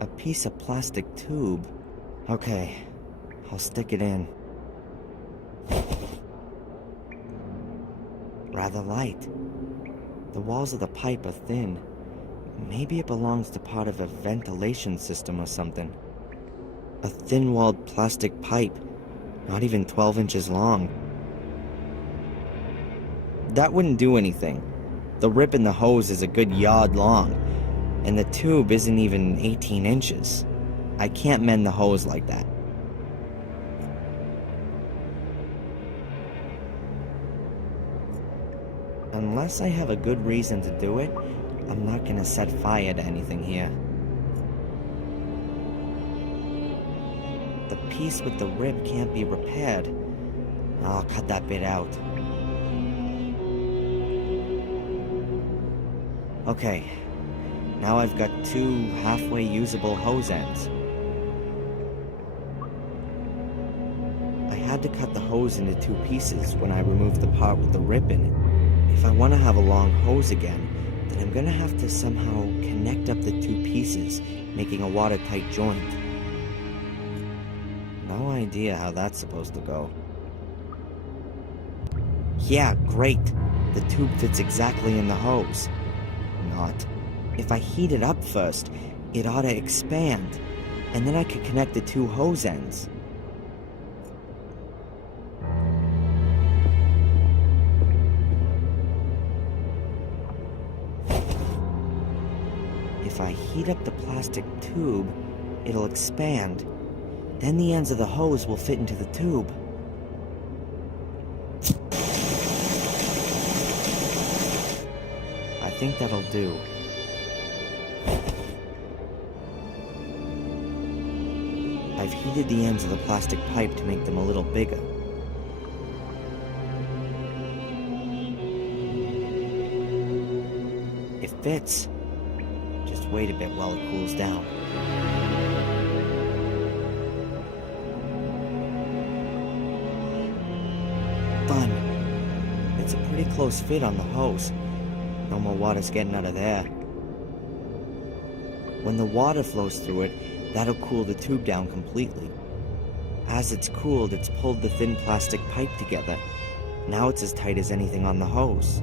A piece of plastic tube. Okay, I'll stick it in. Rather light. The walls of the pipe are thin. Maybe it belongs to part of a ventilation system or something. A thin-walled plastic pipe, not even 12 inches long. That wouldn't do anything. The rip in the hose is a good yard long. And the tube isn't even 18 inches. I can't mend the hose like that. Unless I have a good reason to do it, I'm not gonna set fire to anything here. The piece with the rib can't be repaired. I'll cut that bit out. Okay. Now I've got 2 halfway usable hose ends. I had to cut the hose into 2 pieces when I removed the part with the rip in it. If I want to have a long hose again, then I'm gonna have to somehow connect up the 2 pieces, making a watertight joint. No idea how that's supposed to go. Yeah, great! The tube fits exactly in the hose. Not. If I heat it up first, it ought to expand, and then I could connect the 2 hose ends. If I heat up the plastic tube, it'll expand. Then the ends of the hose will fit into the tube. I think that'll do. I've heated the ends of the plastic pipe to make them a little bigger. It fits. Just wait a bit while it cools down. Done. It's a pretty close fit on the hose. No more water's getting out of there. When the water flows through it, that'll cool the tube down completely. As it's cooled, it's pulled the thin plastic pipe together. Now it's as tight as anything on the hose.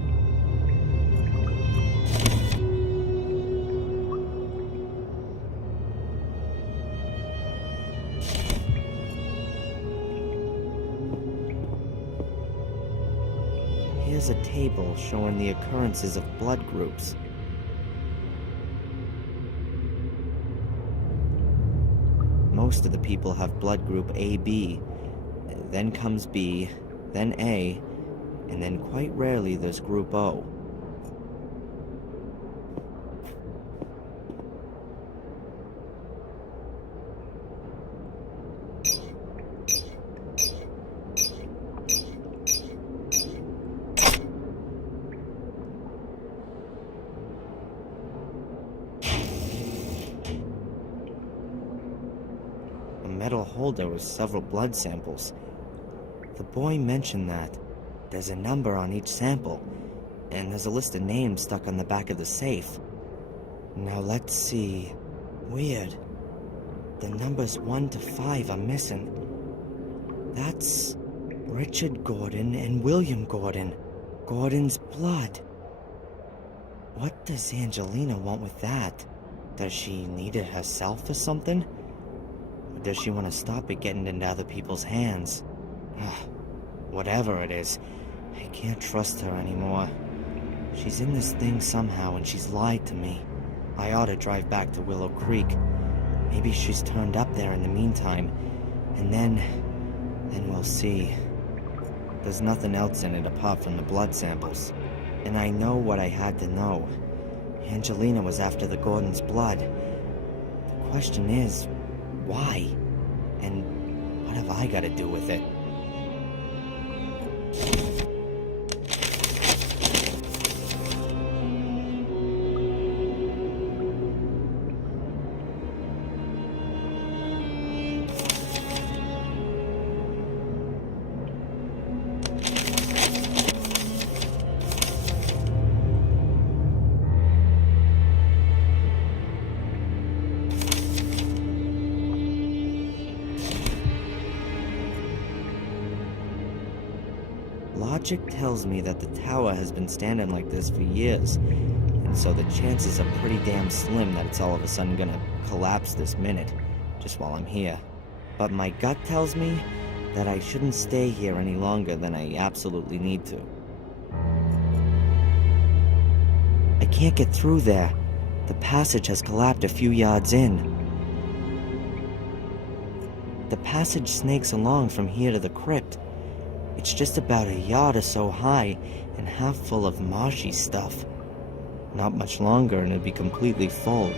Here's a table showing the occurrences of blood groups. Most of the people have blood group AB, then comes B, then A, and then quite rarely there's group O. A metal holder with several blood samples. The boy mentioned that. There's a number on each sample, and there's a list of names stuck on the back of the safe. Now let's see. Weird. The numbers 1 to 5 are missing. That's Richard Gordon and William Gordon. Gordon's blood. What does Angelina want with that? Does she need it herself or something? Or does she want to stop it getting into other people's hands? Whatever it is, I can't trust her anymore. She's in this thing somehow and she's lied to me. I ought to drive back to Willow Creek. Maybe she's turned up there in the meantime. And then we'll see. There's nothing else in it apart from the blood samples. And I know what I had to know. Angelina was after the Gordon's blood. The question is, why? And what have I got to do with it? Logic tells me that the tower has been standing like this for years, and so the chances are pretty damn slim that it's all of a sudden gonna collapse this minute, just while I'm here. But my gut tells me that I shouldn't stay here any longer than I absolutely need to. I can't get through there. The passage has collapsed a few yards in. The passage snakes along from here to the crypt. It's just about a yard or so high and half full of marshy stuff. Not much longer and it'll be completely full.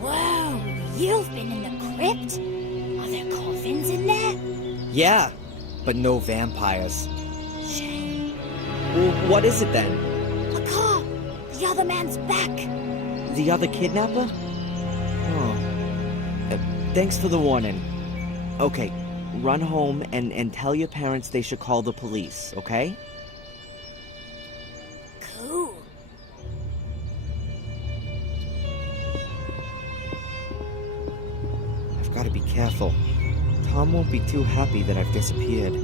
Whoa, you've been in the crypt? Are there coffins in there? Yeah, but no vampires. Shame. Well, what is it then? A car! The other man's back! The other kidnapper? Oh. Thanks for the warning. Okay, run home and tell your parents they should call the police, okay? Cool. I've got to be careful. Tom won't be too happy that I've disappeared.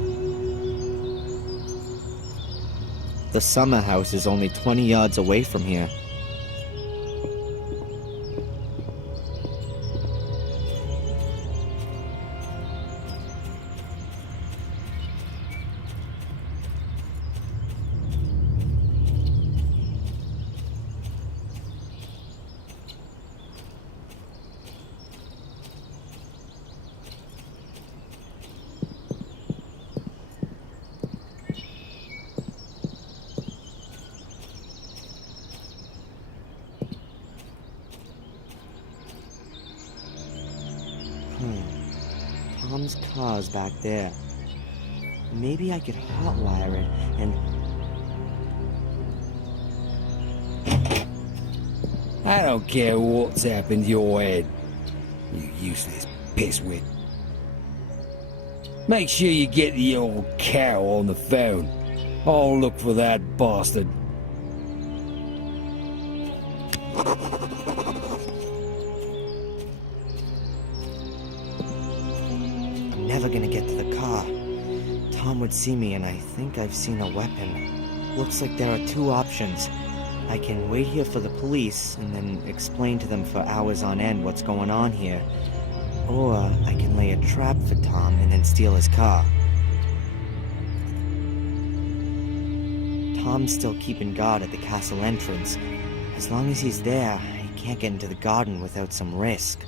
The summer house is only 20 yards away from here. Tom's car's back there. Maybe I could hotwire it and... I don't care what's happened to your head, you useless pisswit. Make sure you get the old cow on the phone. I'll look for that bastard. I'm never gonna get to the car. Tom would see me, and I think I've seen a weapon. Looks like there are two options. I can wait here for the police, and then explain to them for hours on end what's going on here. Or I can lay a trap for Tom and then steal his car. Tom's still keeping guard at the castle entrance. As long as he's there, I can't get into the garden without some risk.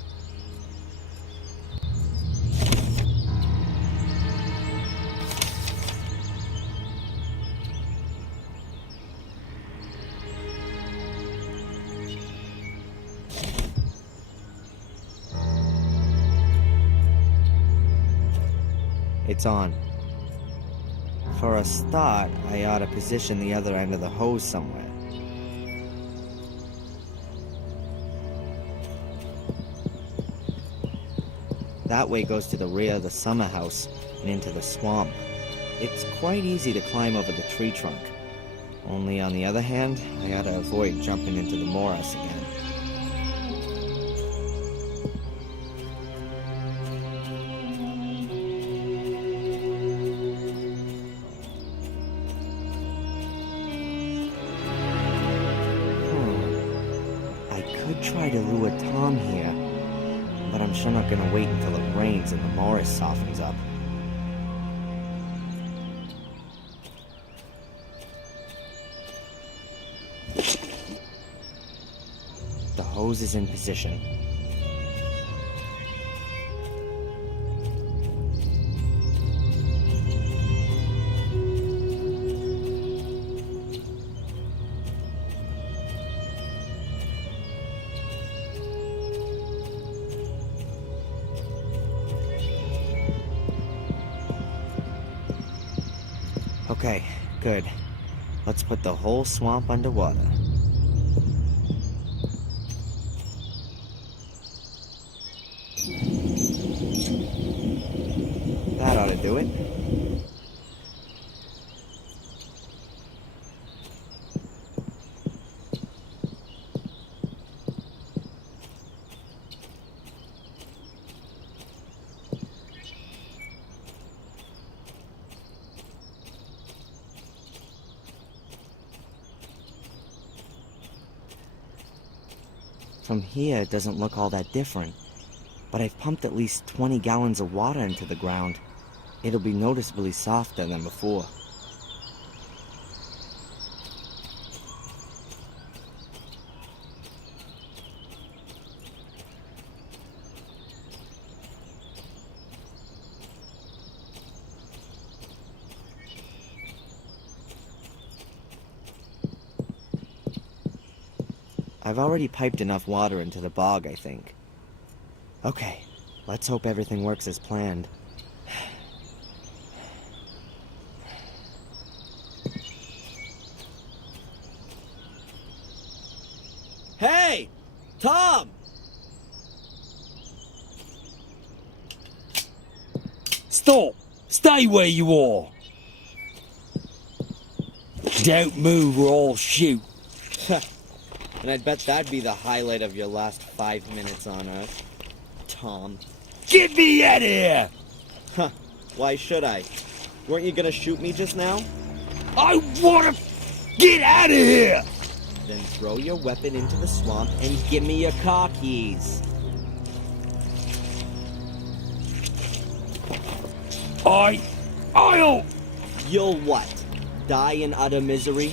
It's on. For a start, I ought to position the other end of the hose somewhere. That way goes to the rear of the summer house and into the swamp. It's quite easy to climb over the tree trunk. Only on the other hand, I ought to avoid jumping into the morass again. Try to lure Tom here, but I'm sure not gonna wait until it rains and the morass softens up. The hose is in position. Okay, good. Let's put the whole swamp underwater. That ought to do it. From here, it doesn't look all that different, but I've pumped at least 20 gallons of water into the ground. It'll be noticeably softer than before. I've already piped enough water into the bog, I think. Okay, let's hope everything works as planned. Hey! Tom! Stop! Stay where you are! Don't move or I'll shoot. And I'd bet that'd be the highlight of your last 5 minutes on Earth. Tom. Get me out of here! Huh. Why should I? Weren't you gonna shoot me just now? I wanna get out of here! Then throw your weapon into the swamp and give me your car keys. I'll... You'll what? Die in utter misery?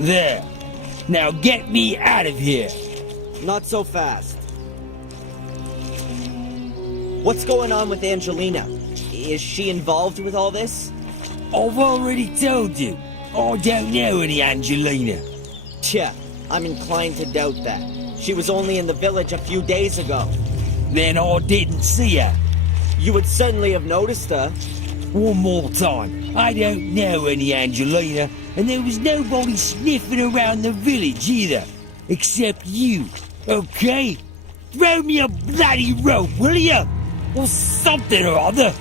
There. Now get me out of here. Not so fast. What's going on with Angelina? Is she involved with all this? I've already told you. I don't know any Angelina. Tja, I'm inclined to doubt that. She was only in the village a few days ago. Then I didn't see her. You would certainly have noticed her. One more time. I don't know any Angelina, and there was nobody sniffing around the village either. Except you, okay? Throw me a bloody rope, will you? Or something or other.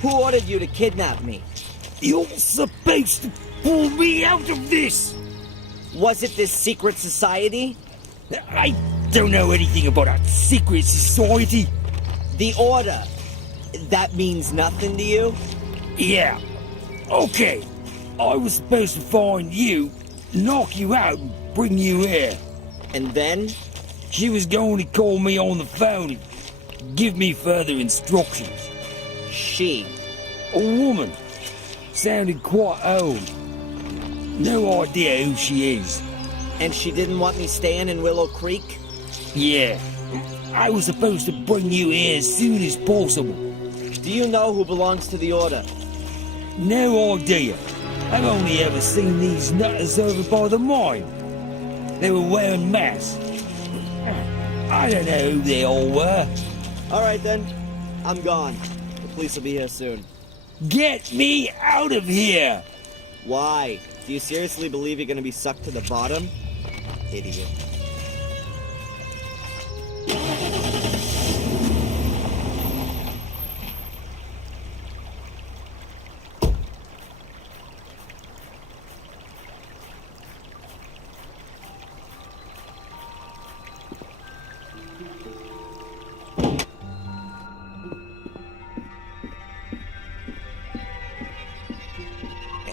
Who ordered you to kidnap me? You're supposed to pull me out of this. Was it this secret society? I don't know anything about a secret society. The Order. That means nothing to you? Yeah. Okay. I was supposed to find you, knock you out, and bring you here. And then? She was going to call me on the phone and give me further instructions. She. A woman. Sounded quite old. No idea who she is. And she didn't want me staying in Willow Creek? Yeah. I was supposed to bring you here as soon as possible. Do you know who belongs to the Order? No idea. I've only ever seen these nutters over by the mine. They were wearing masks. I don't know who they all were. Alright then. I'm gone. The police will be here soon. Get me out of here! Why? Do you seriously believe you're gonna be sucked to the bottom? Idiot.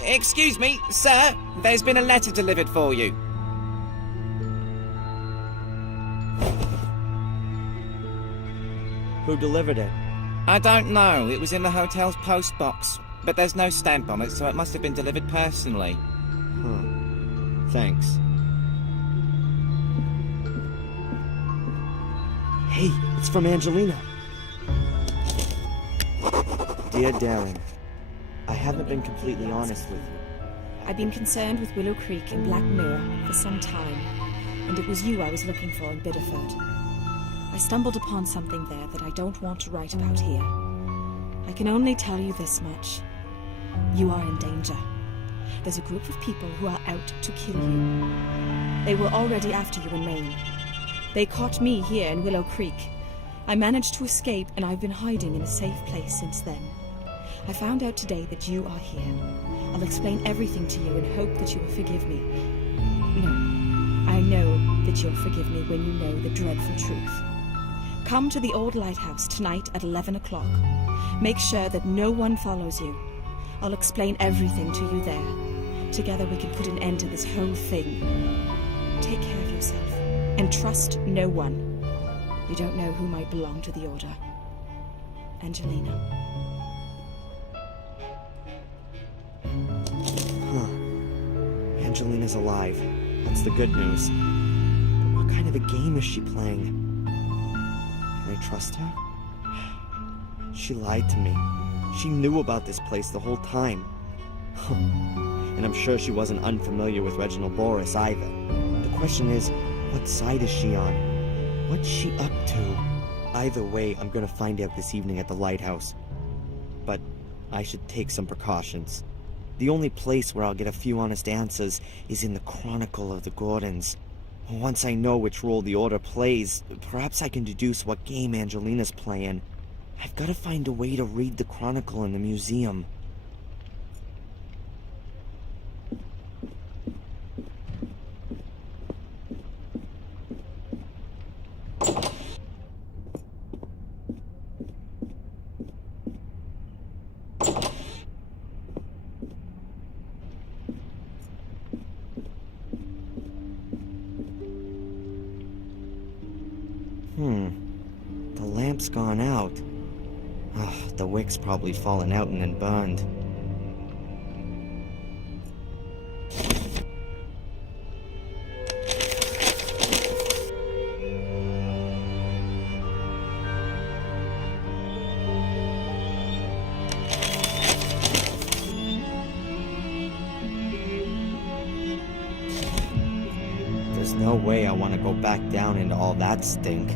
Excuse me, sir. There's been a letter delivered for you. Who delivered it? I don't know. It was in the hotel's post box. But there's no stamp on it, so it must have been delivered personally. Huh. Thanks. Hey, it's from Angelina. Dear Darren, I haven't been completely honest with you. I've been concerned with Willow Creek and Black Mirror for some time, and it was you I was looking for in Biddeford. I stumbled upon something there that I don't want to write about here. I can only tell you this much. You are in danger. There's a group of people who are out to kill you. They were already after you in Maine. They caught me here in Willow Creek. I managed to escape, and I've been hiding in a safe place since then. I found out today that you are here. I'll explain everything to you and hope that you will forgive me. No, I know that you'll forgive me when you know the dreadful truth. Come to the old lighthouse tonight at 11 o'clock. Make sure that no one follows you. I'll explain everything to you there. Together we can put an end to this whole thing. Take care of yourself and trust no one. You don't know who might belong to the Order. Angelina. Huh. Angelina's alive. That's the good news. But what kind of a game is she playing? Can I trust her? She lied to me. She knew about this place the whole time. And I'm sure she wasn't unfamiliar with Reginald Boris either. The question is, what side is she on? What's she up to? Either way, I'm gonna find out this evening at the lighthouse. But I should take some precautions. The only place where I'll get a few honest answers is in the Chronicle of the Gordons. Once I know which role the Order plays, perhaps I can deduce what game Angelina's playing. I've got to find a way to read the Chronicle in the museum. The lamp's gone out. The wick's probably fallen out and then burned. There's no way I want to go back down into all that stink.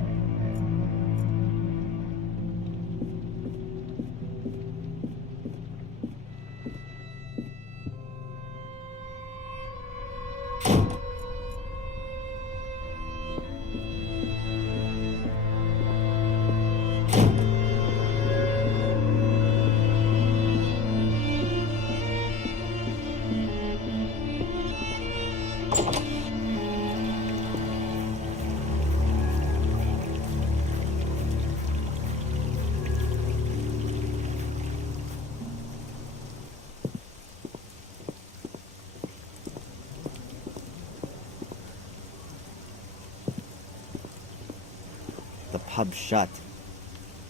The pub's shut.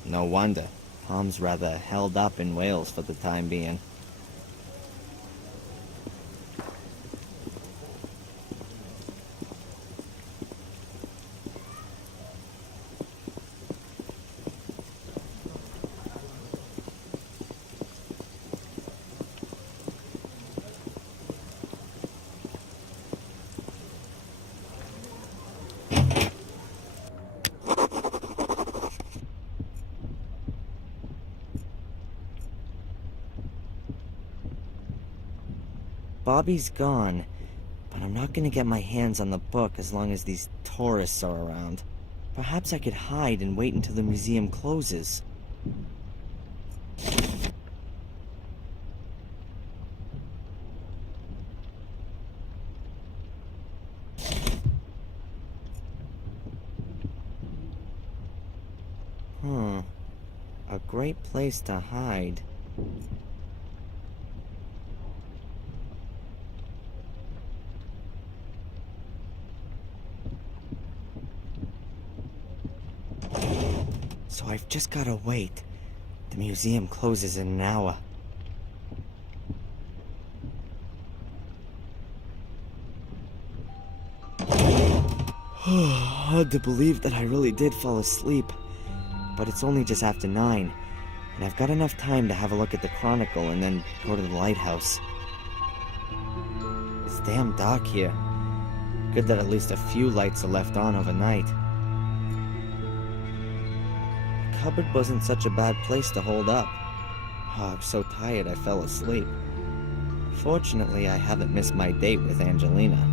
No wonder. Tom's rather held up in Wales for the time being. Bobby's gone, but I'm not gonna get my hands on the book as long as these tourists are around. Perhaps I could hide and wait until the museum closes. A great place to hide. So I've just gotta wait. The museum closes in an hour. Hard to believe that I really did fall asleep. But it's only just after 9, and I've got enough time to have a look at the Chronicle and then go to the lighthouse. It's damn dark here. Good that at least a few lights are left on overnight. The cupboard wasn't such a bad place to hold up. Oh, I'm so tired I fell asleep. Fortunately, I haven't missed my date with Angelina.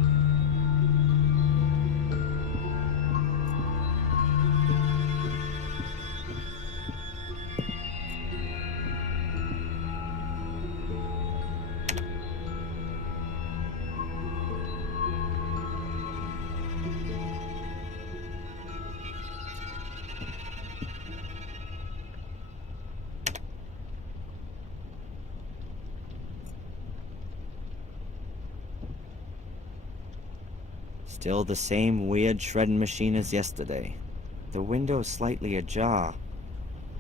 Still the same weird shredding machine as yesterday. The window's slightly ajar.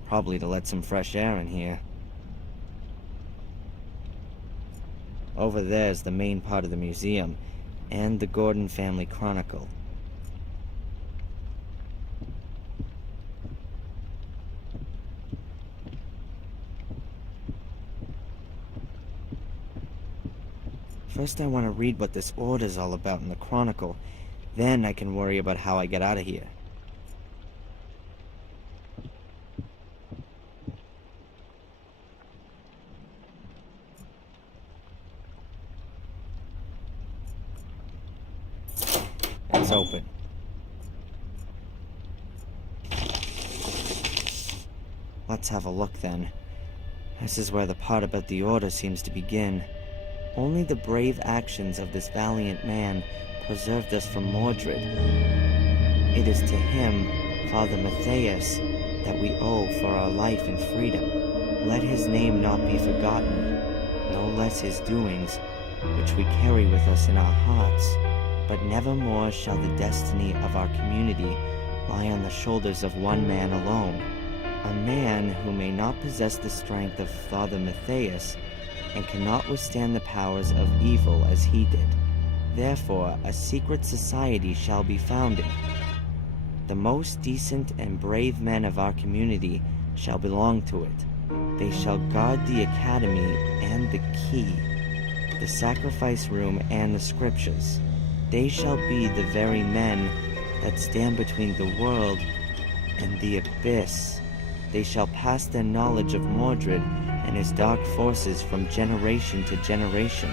Probably to let some fresh air in here. Over there's the main part of the museum, and the Gordon family chronicle. First I want to read what this order's all about in the Chronicle. Then I can worry about how I get out of here. It's open. Let's have a look then. This is where the part about the order seems to begin. Only the brave actions of this valiant man preserved us from Mordred. It is to him, Father Matthias, that we owe for our life and freedom. Let his name not be forgotten, no less his doings, which we carry with us in our hearts. But nevermore shall the destiny of our community lie on the shoulders of one man alone, a man who may not possess the strength of Father Matthias, and cannot withstand the powers of evil as he did. Therefore, a secret society shall be founded. The most decent and brave men of our community shall belong to it. They shall guard the academy and the key, the sacrifice room and the scriptures. they shall be the very men that stand between the world and the abyss. They shall pass their knowledge of Mordred and his dark forces from generation to generation.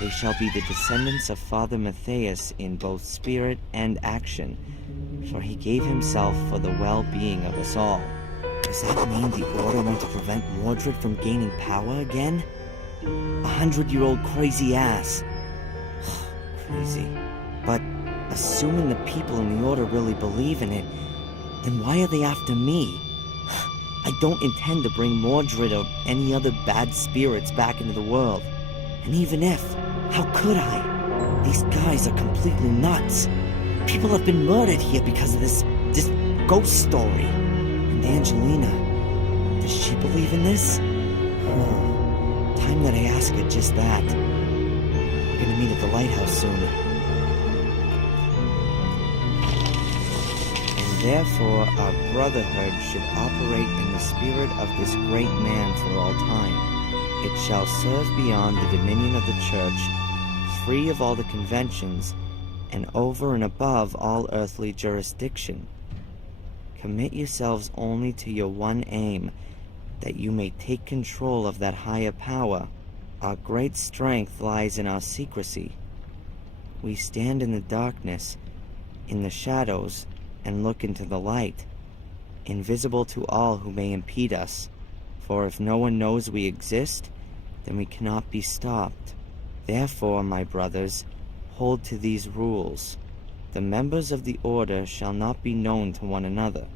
They shall be the descendants of Father Matthias in both spirit and action, for he gave himself for the well-being of us all. Does that mean the Order want to prevent Mordred from gaining power again? 100-year-old crazy ass. Crazy. But assuming the people in the Order really believe in it, then why are they after me? I don't intend to bring Mordred or any other bad spirits back into the world. And even if, how could I? These guys are completely nuts. People have been murdered here because of this ghost story. And Angelina, does she believe in this? Time that I ask her just that. We're gonna meet at the lighthouse soon. Therefore, our brotherhood should operate in the spirit of this great man for all time. It shall serve beyond the dominion of the Church, free of all the conventions, and over and above all earthly jurisdiction. Commit yourselves only to your one aim, that you may take control of that higher power. Our great strength lies in our secrecy. We stand in the darkness, in the shadows, and look into the light, invisible to all who may impede us. For if no one knows we exist, then we cannot be stopped. Therefore, my brothers, hold to these rules. The members of the Order shall not be known to one another.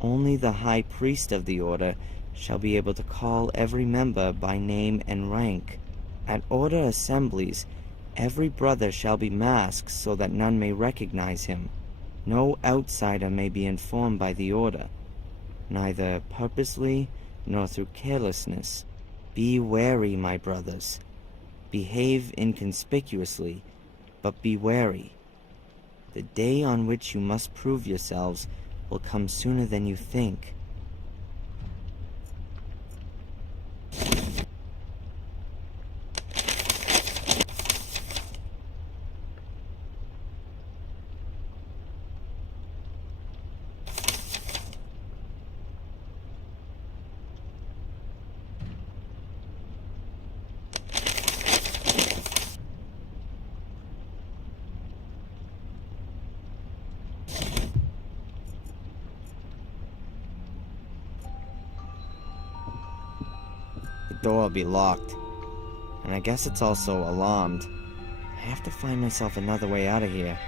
Only the High Priest of the Order shall be able to call every member by name and rank. At Order assemblies, every brother shall be masked so that none may recognize him. No outsider may be informed by the Order, neither purposely nor through carelessness. Be wary, my brothers. Behave inconspicuously, but be wary. The day on which you must prove yourselves will come sooner than you think. The door will be locked, and I guess it's also alarmed. I have to find myself another way out of here.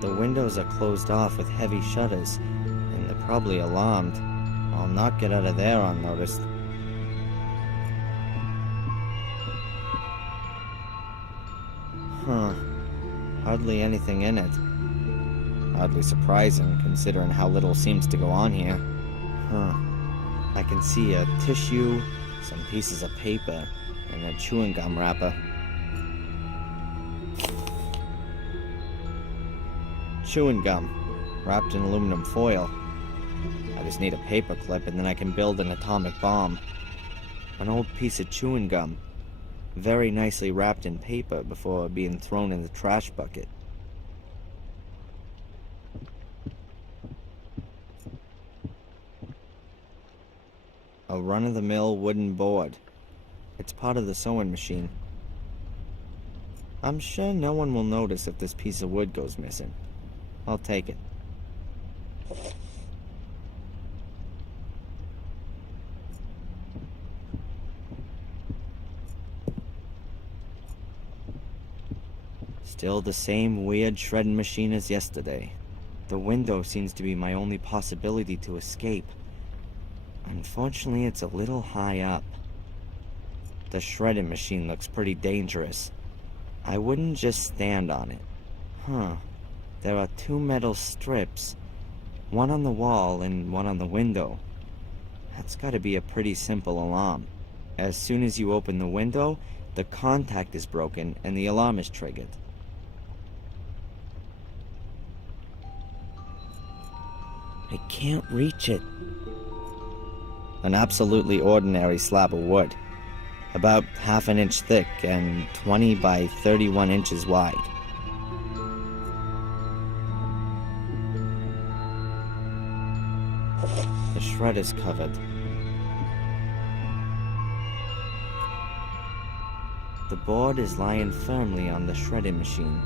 The windows are closed off with heavy shutters, and they're probably alarmed. I'll not get out of there unnoticed. Hardly anything in it. Hardly surprising, considering how little seems to go on here. I can see a tissue, some pieces of paper, and a chewing gum wrapper. Chewing gum, wrapped in aluminum foil. I just need a paper clip and then I can build an atomic bomb. An old piece of chewing gum, very nicely wrapped in paper before being thrown in the trash bucket. A run-of-the-mill wooden board. It's part of the sewing machine. I'm sure no one will notice if this piece of wood goes missing. I'll take it. Still the same weird shredding machine as yesterday. The window seems to be my only possibility to escape. Unfortunately, it's a little high up. The shredding machine looks pretty dangerous. I wouldn't just stand on it. There are two metal strips, one on the wall and one on the window. That's gotta be a pretty simple alarm. As soon as you open the window, the contact is broken and the alarm is triggered. I can't reach it. An absolutely ordinary slab of wood. about half an inch thick and 20 by 31 inches wide. The shred is covered. The board is lying firmly on the shredding machine.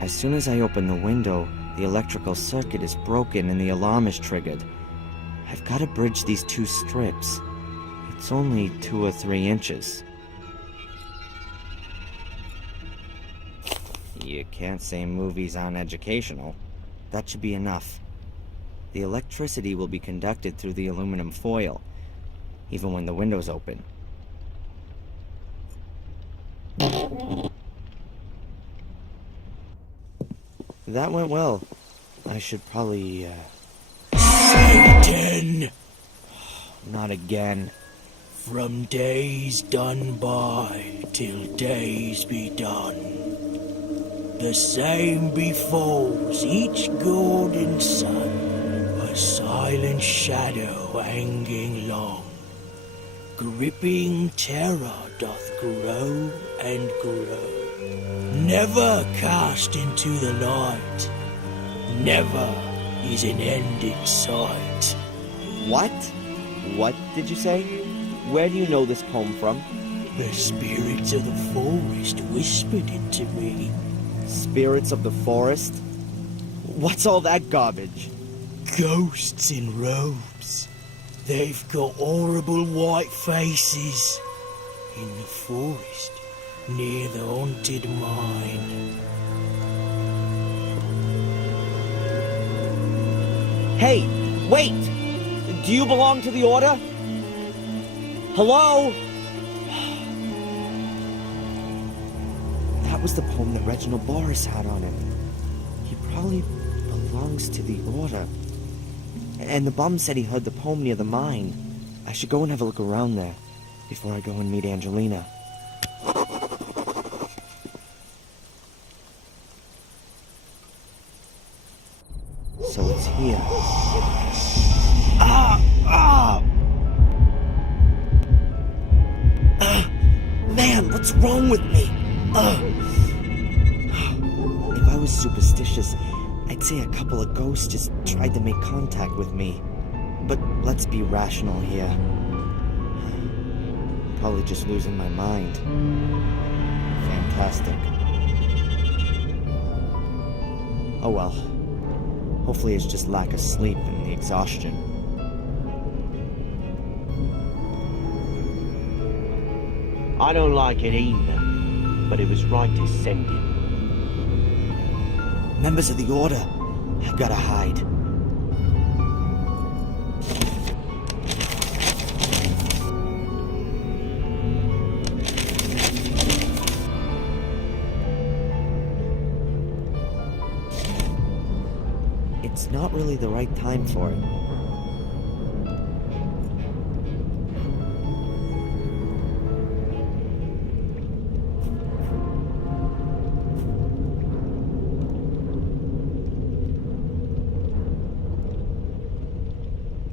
As soon as I open the window, the electrical circuit is broken and the alarm is triggered. I've got to bridge these two strips. It's only 2 or 3 inches. You can't say movies aren't educational. That should be enough. The electricity will be conducted through the aluminum foil, even when the window's open. That went well. I should probably, Satan! not again. From days done by till days be done. The same befalls each golden sun, a silent shadow hanging long. Gripping terror doth grow and grow. Never cast into the light. Never is an end in sight. What? What did you say? Where do you know this poem from? The spirits of the forest whispered it to me. Spirits of the forest? What's all that garbage? Ghosts in robes. They've got horrible white faces. In the forest, near the haunted mine. Hey, wait! Do you belong to the Order? Hello? That was the poem that Reginald Boris had on it. He probably belongs to the Order. And the bum said he heard the poem near the mine. I should go and have a look around there before I go and meet Angelina. So it's here. Man, what's wrong with me? If I was superstitious, I'd say a couple of ghosts just tried to make contact with me. But let's be rational here. Probably just losing my mind. Fantastic. Oh well. Hopefully it's just lack of sleep and the exhaustion. I don't like it either, but it was right to send him. Members of the Order, I've gotta hide. It's not really the right time for it.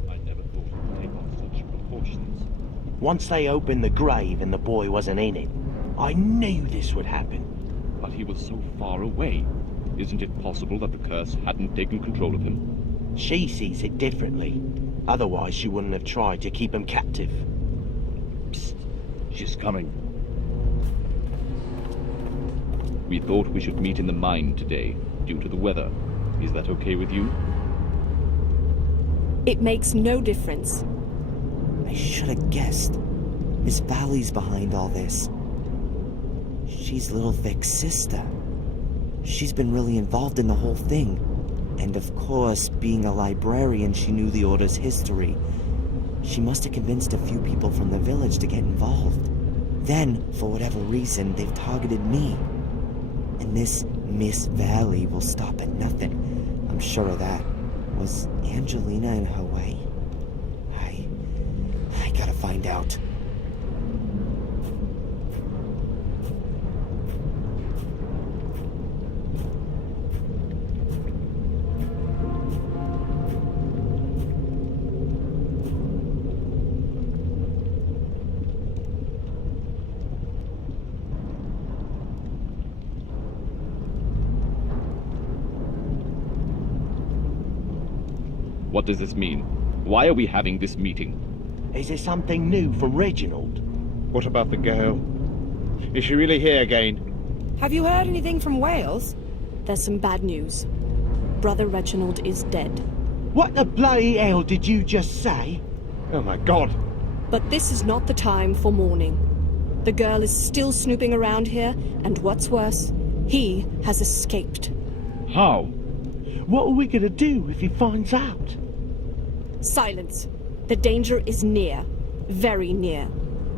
I never thought it would take on such proportions. Once they opened the grave and the boy wasn't in it, I knew this would happen. But he was so far away. Isn't it possible that the curse hadn't taken control of him? She sees it differently. Otherwise, she wouldn't have tried to keep him captive. Psst. She's coming. We thought we should meet in the mine today, due to the weather. Is that okay with you? It makes no difference. I should have guessed. Miss Valley's behind all this. She's little Vic's sister. She's been really involved in the whole thing. And of course, being a librarian, she knew the Order's history. She must have convinced a few people from the village to get involved. Then, for whatever reason, they've targeted me. And this Miss Valley will stop at nothing. I'm sure of that. Was Angelina in her way? I gotta find out. What does this mean? Why are we having this meeting? Is there something new from Reginald? What about the girl? Is she really here again? Have you heard anything from Wales? There's some bad news. Brother Reginald is dead. What the bloody hell did you just say? Oh my god. But this is not the time for mourning. The girl is still snooping around here, and what's worse, he has escaped. How? What are we gonna do if he finds out? Silence. The danger is near. Very near.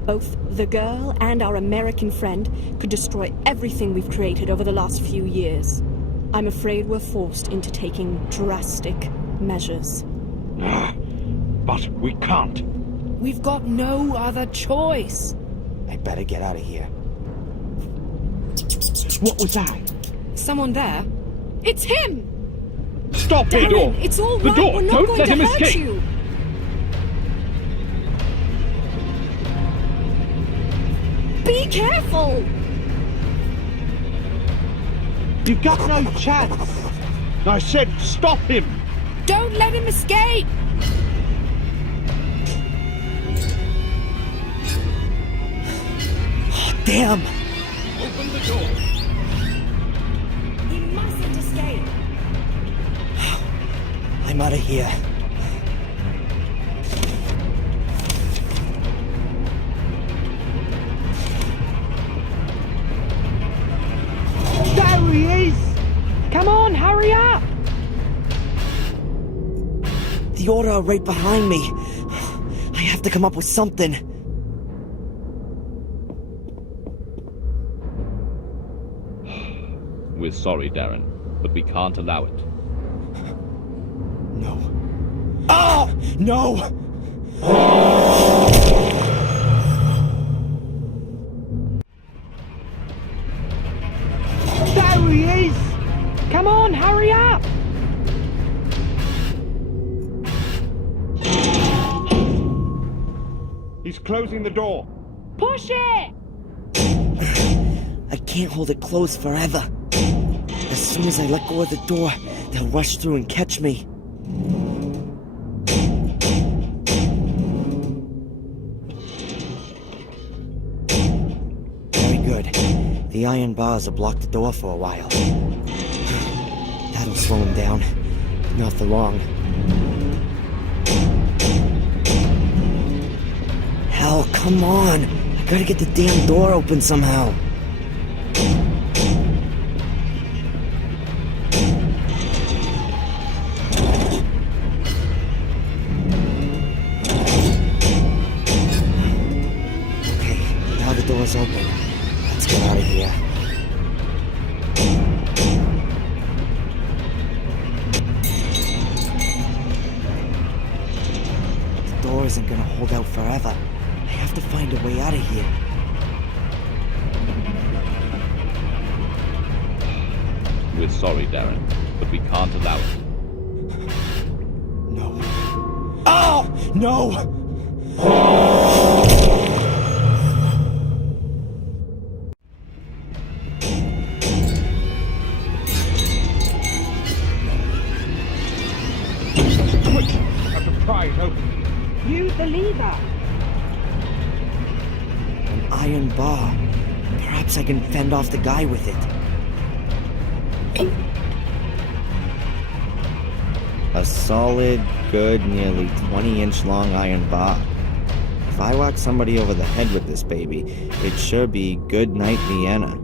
Both the girl and our American friend could destroy everything we've created over the last few years. I'm afraid we're forced into taking drastic measures. But we can't. We've got no other choice. I better get out of here. What was that? Someone there? It's him! Stop Darren, it! Door! it's all The right. door! We're not Don't going let to him hurt escape! you. Be careful! You got no chance. I said stop him! Don't let him escape! Damn! Open the door! He mustn't escape. I'm out of here. There he is! Come on, hurry up! The order are right behind me. I have to come up with something. We're sorry, Darren, but we can't allow it. No. Oh! No! There he is! Come on, hurry up! He's closing the door. Push it! I can't hold it closed forever. As soon as I let go of the door, they'll rush through and catch me. Very good. The iron bars have blocked the door for a while. That'll slow him down. Not for long. Hell, come on! I gotta get the damn door open somehow. Okay, now the door's open. Let's get out of here. The door isn't gonna hold out forever. I have to find a way out of here. We're sorry, Darren, but we can't allow it. No. Oh! No! Quick! I have to pry it open. Use the lever. An iron bar. Perhaps I can fend off the guy with it. A solid, good, nearly 20-inch long iron bar. If I whack somebody over the head with this baby, it sure be good night Vienna.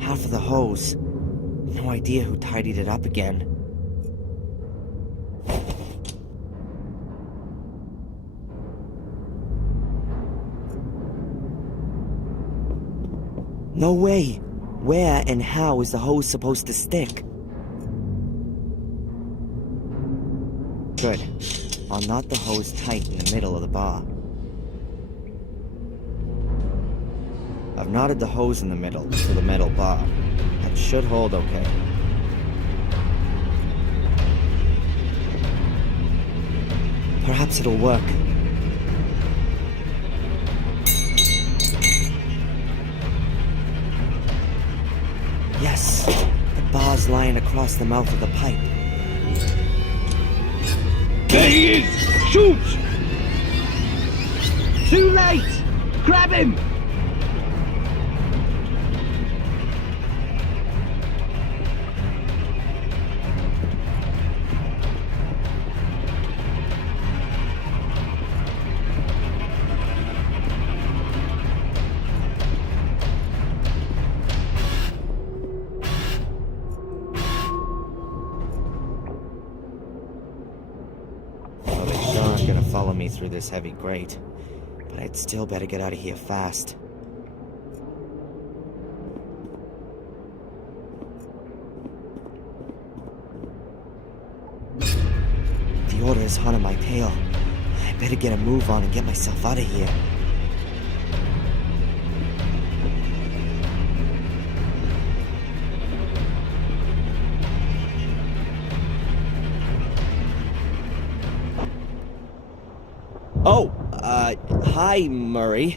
Half of the hose. No idea who tidied it up again. No way! Where and how is the hose supposed to stick? Good. I'll knot the hose tight in the middle of the bar. I've knotted the hose in the middle to the metal bar. That should hold okay. Perhaps it'll work. Yes! The bar's lying across across the mouth of the pipe. There he is! Shoot! Too late! Grab him! Well, they sure aren't gonna follow me through this heavy grate. But I'd still better get out of here fast. The order is hot on my tail. I better get a move on and get myself out of here. Oh, hi, Murray.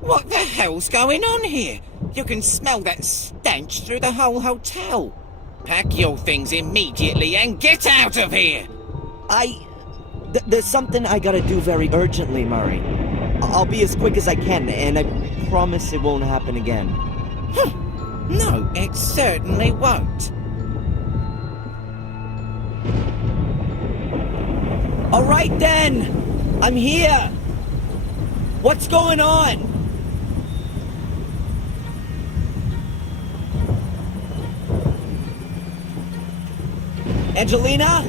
What the hell's going on here? You can smell that stench through the whole hotel. Pack your things immediately and get out of here! There's something I gotta do very urgently, Murray. I'll be as quick as I can, and I promise it won't happen again. No, it certainly won't. All right, then! I'm here! What's going on? Angelina?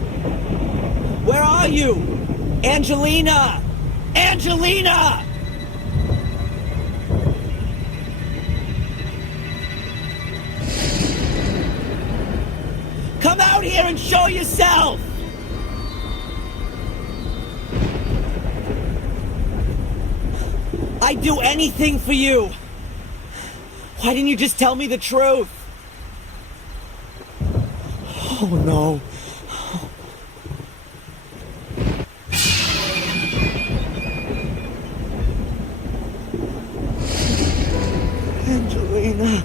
Where are you? Angelina! Angelina! Come out here and show yourself! I'd do anything for you! Why didn't you just tell me the truth? Oh no. Angelina.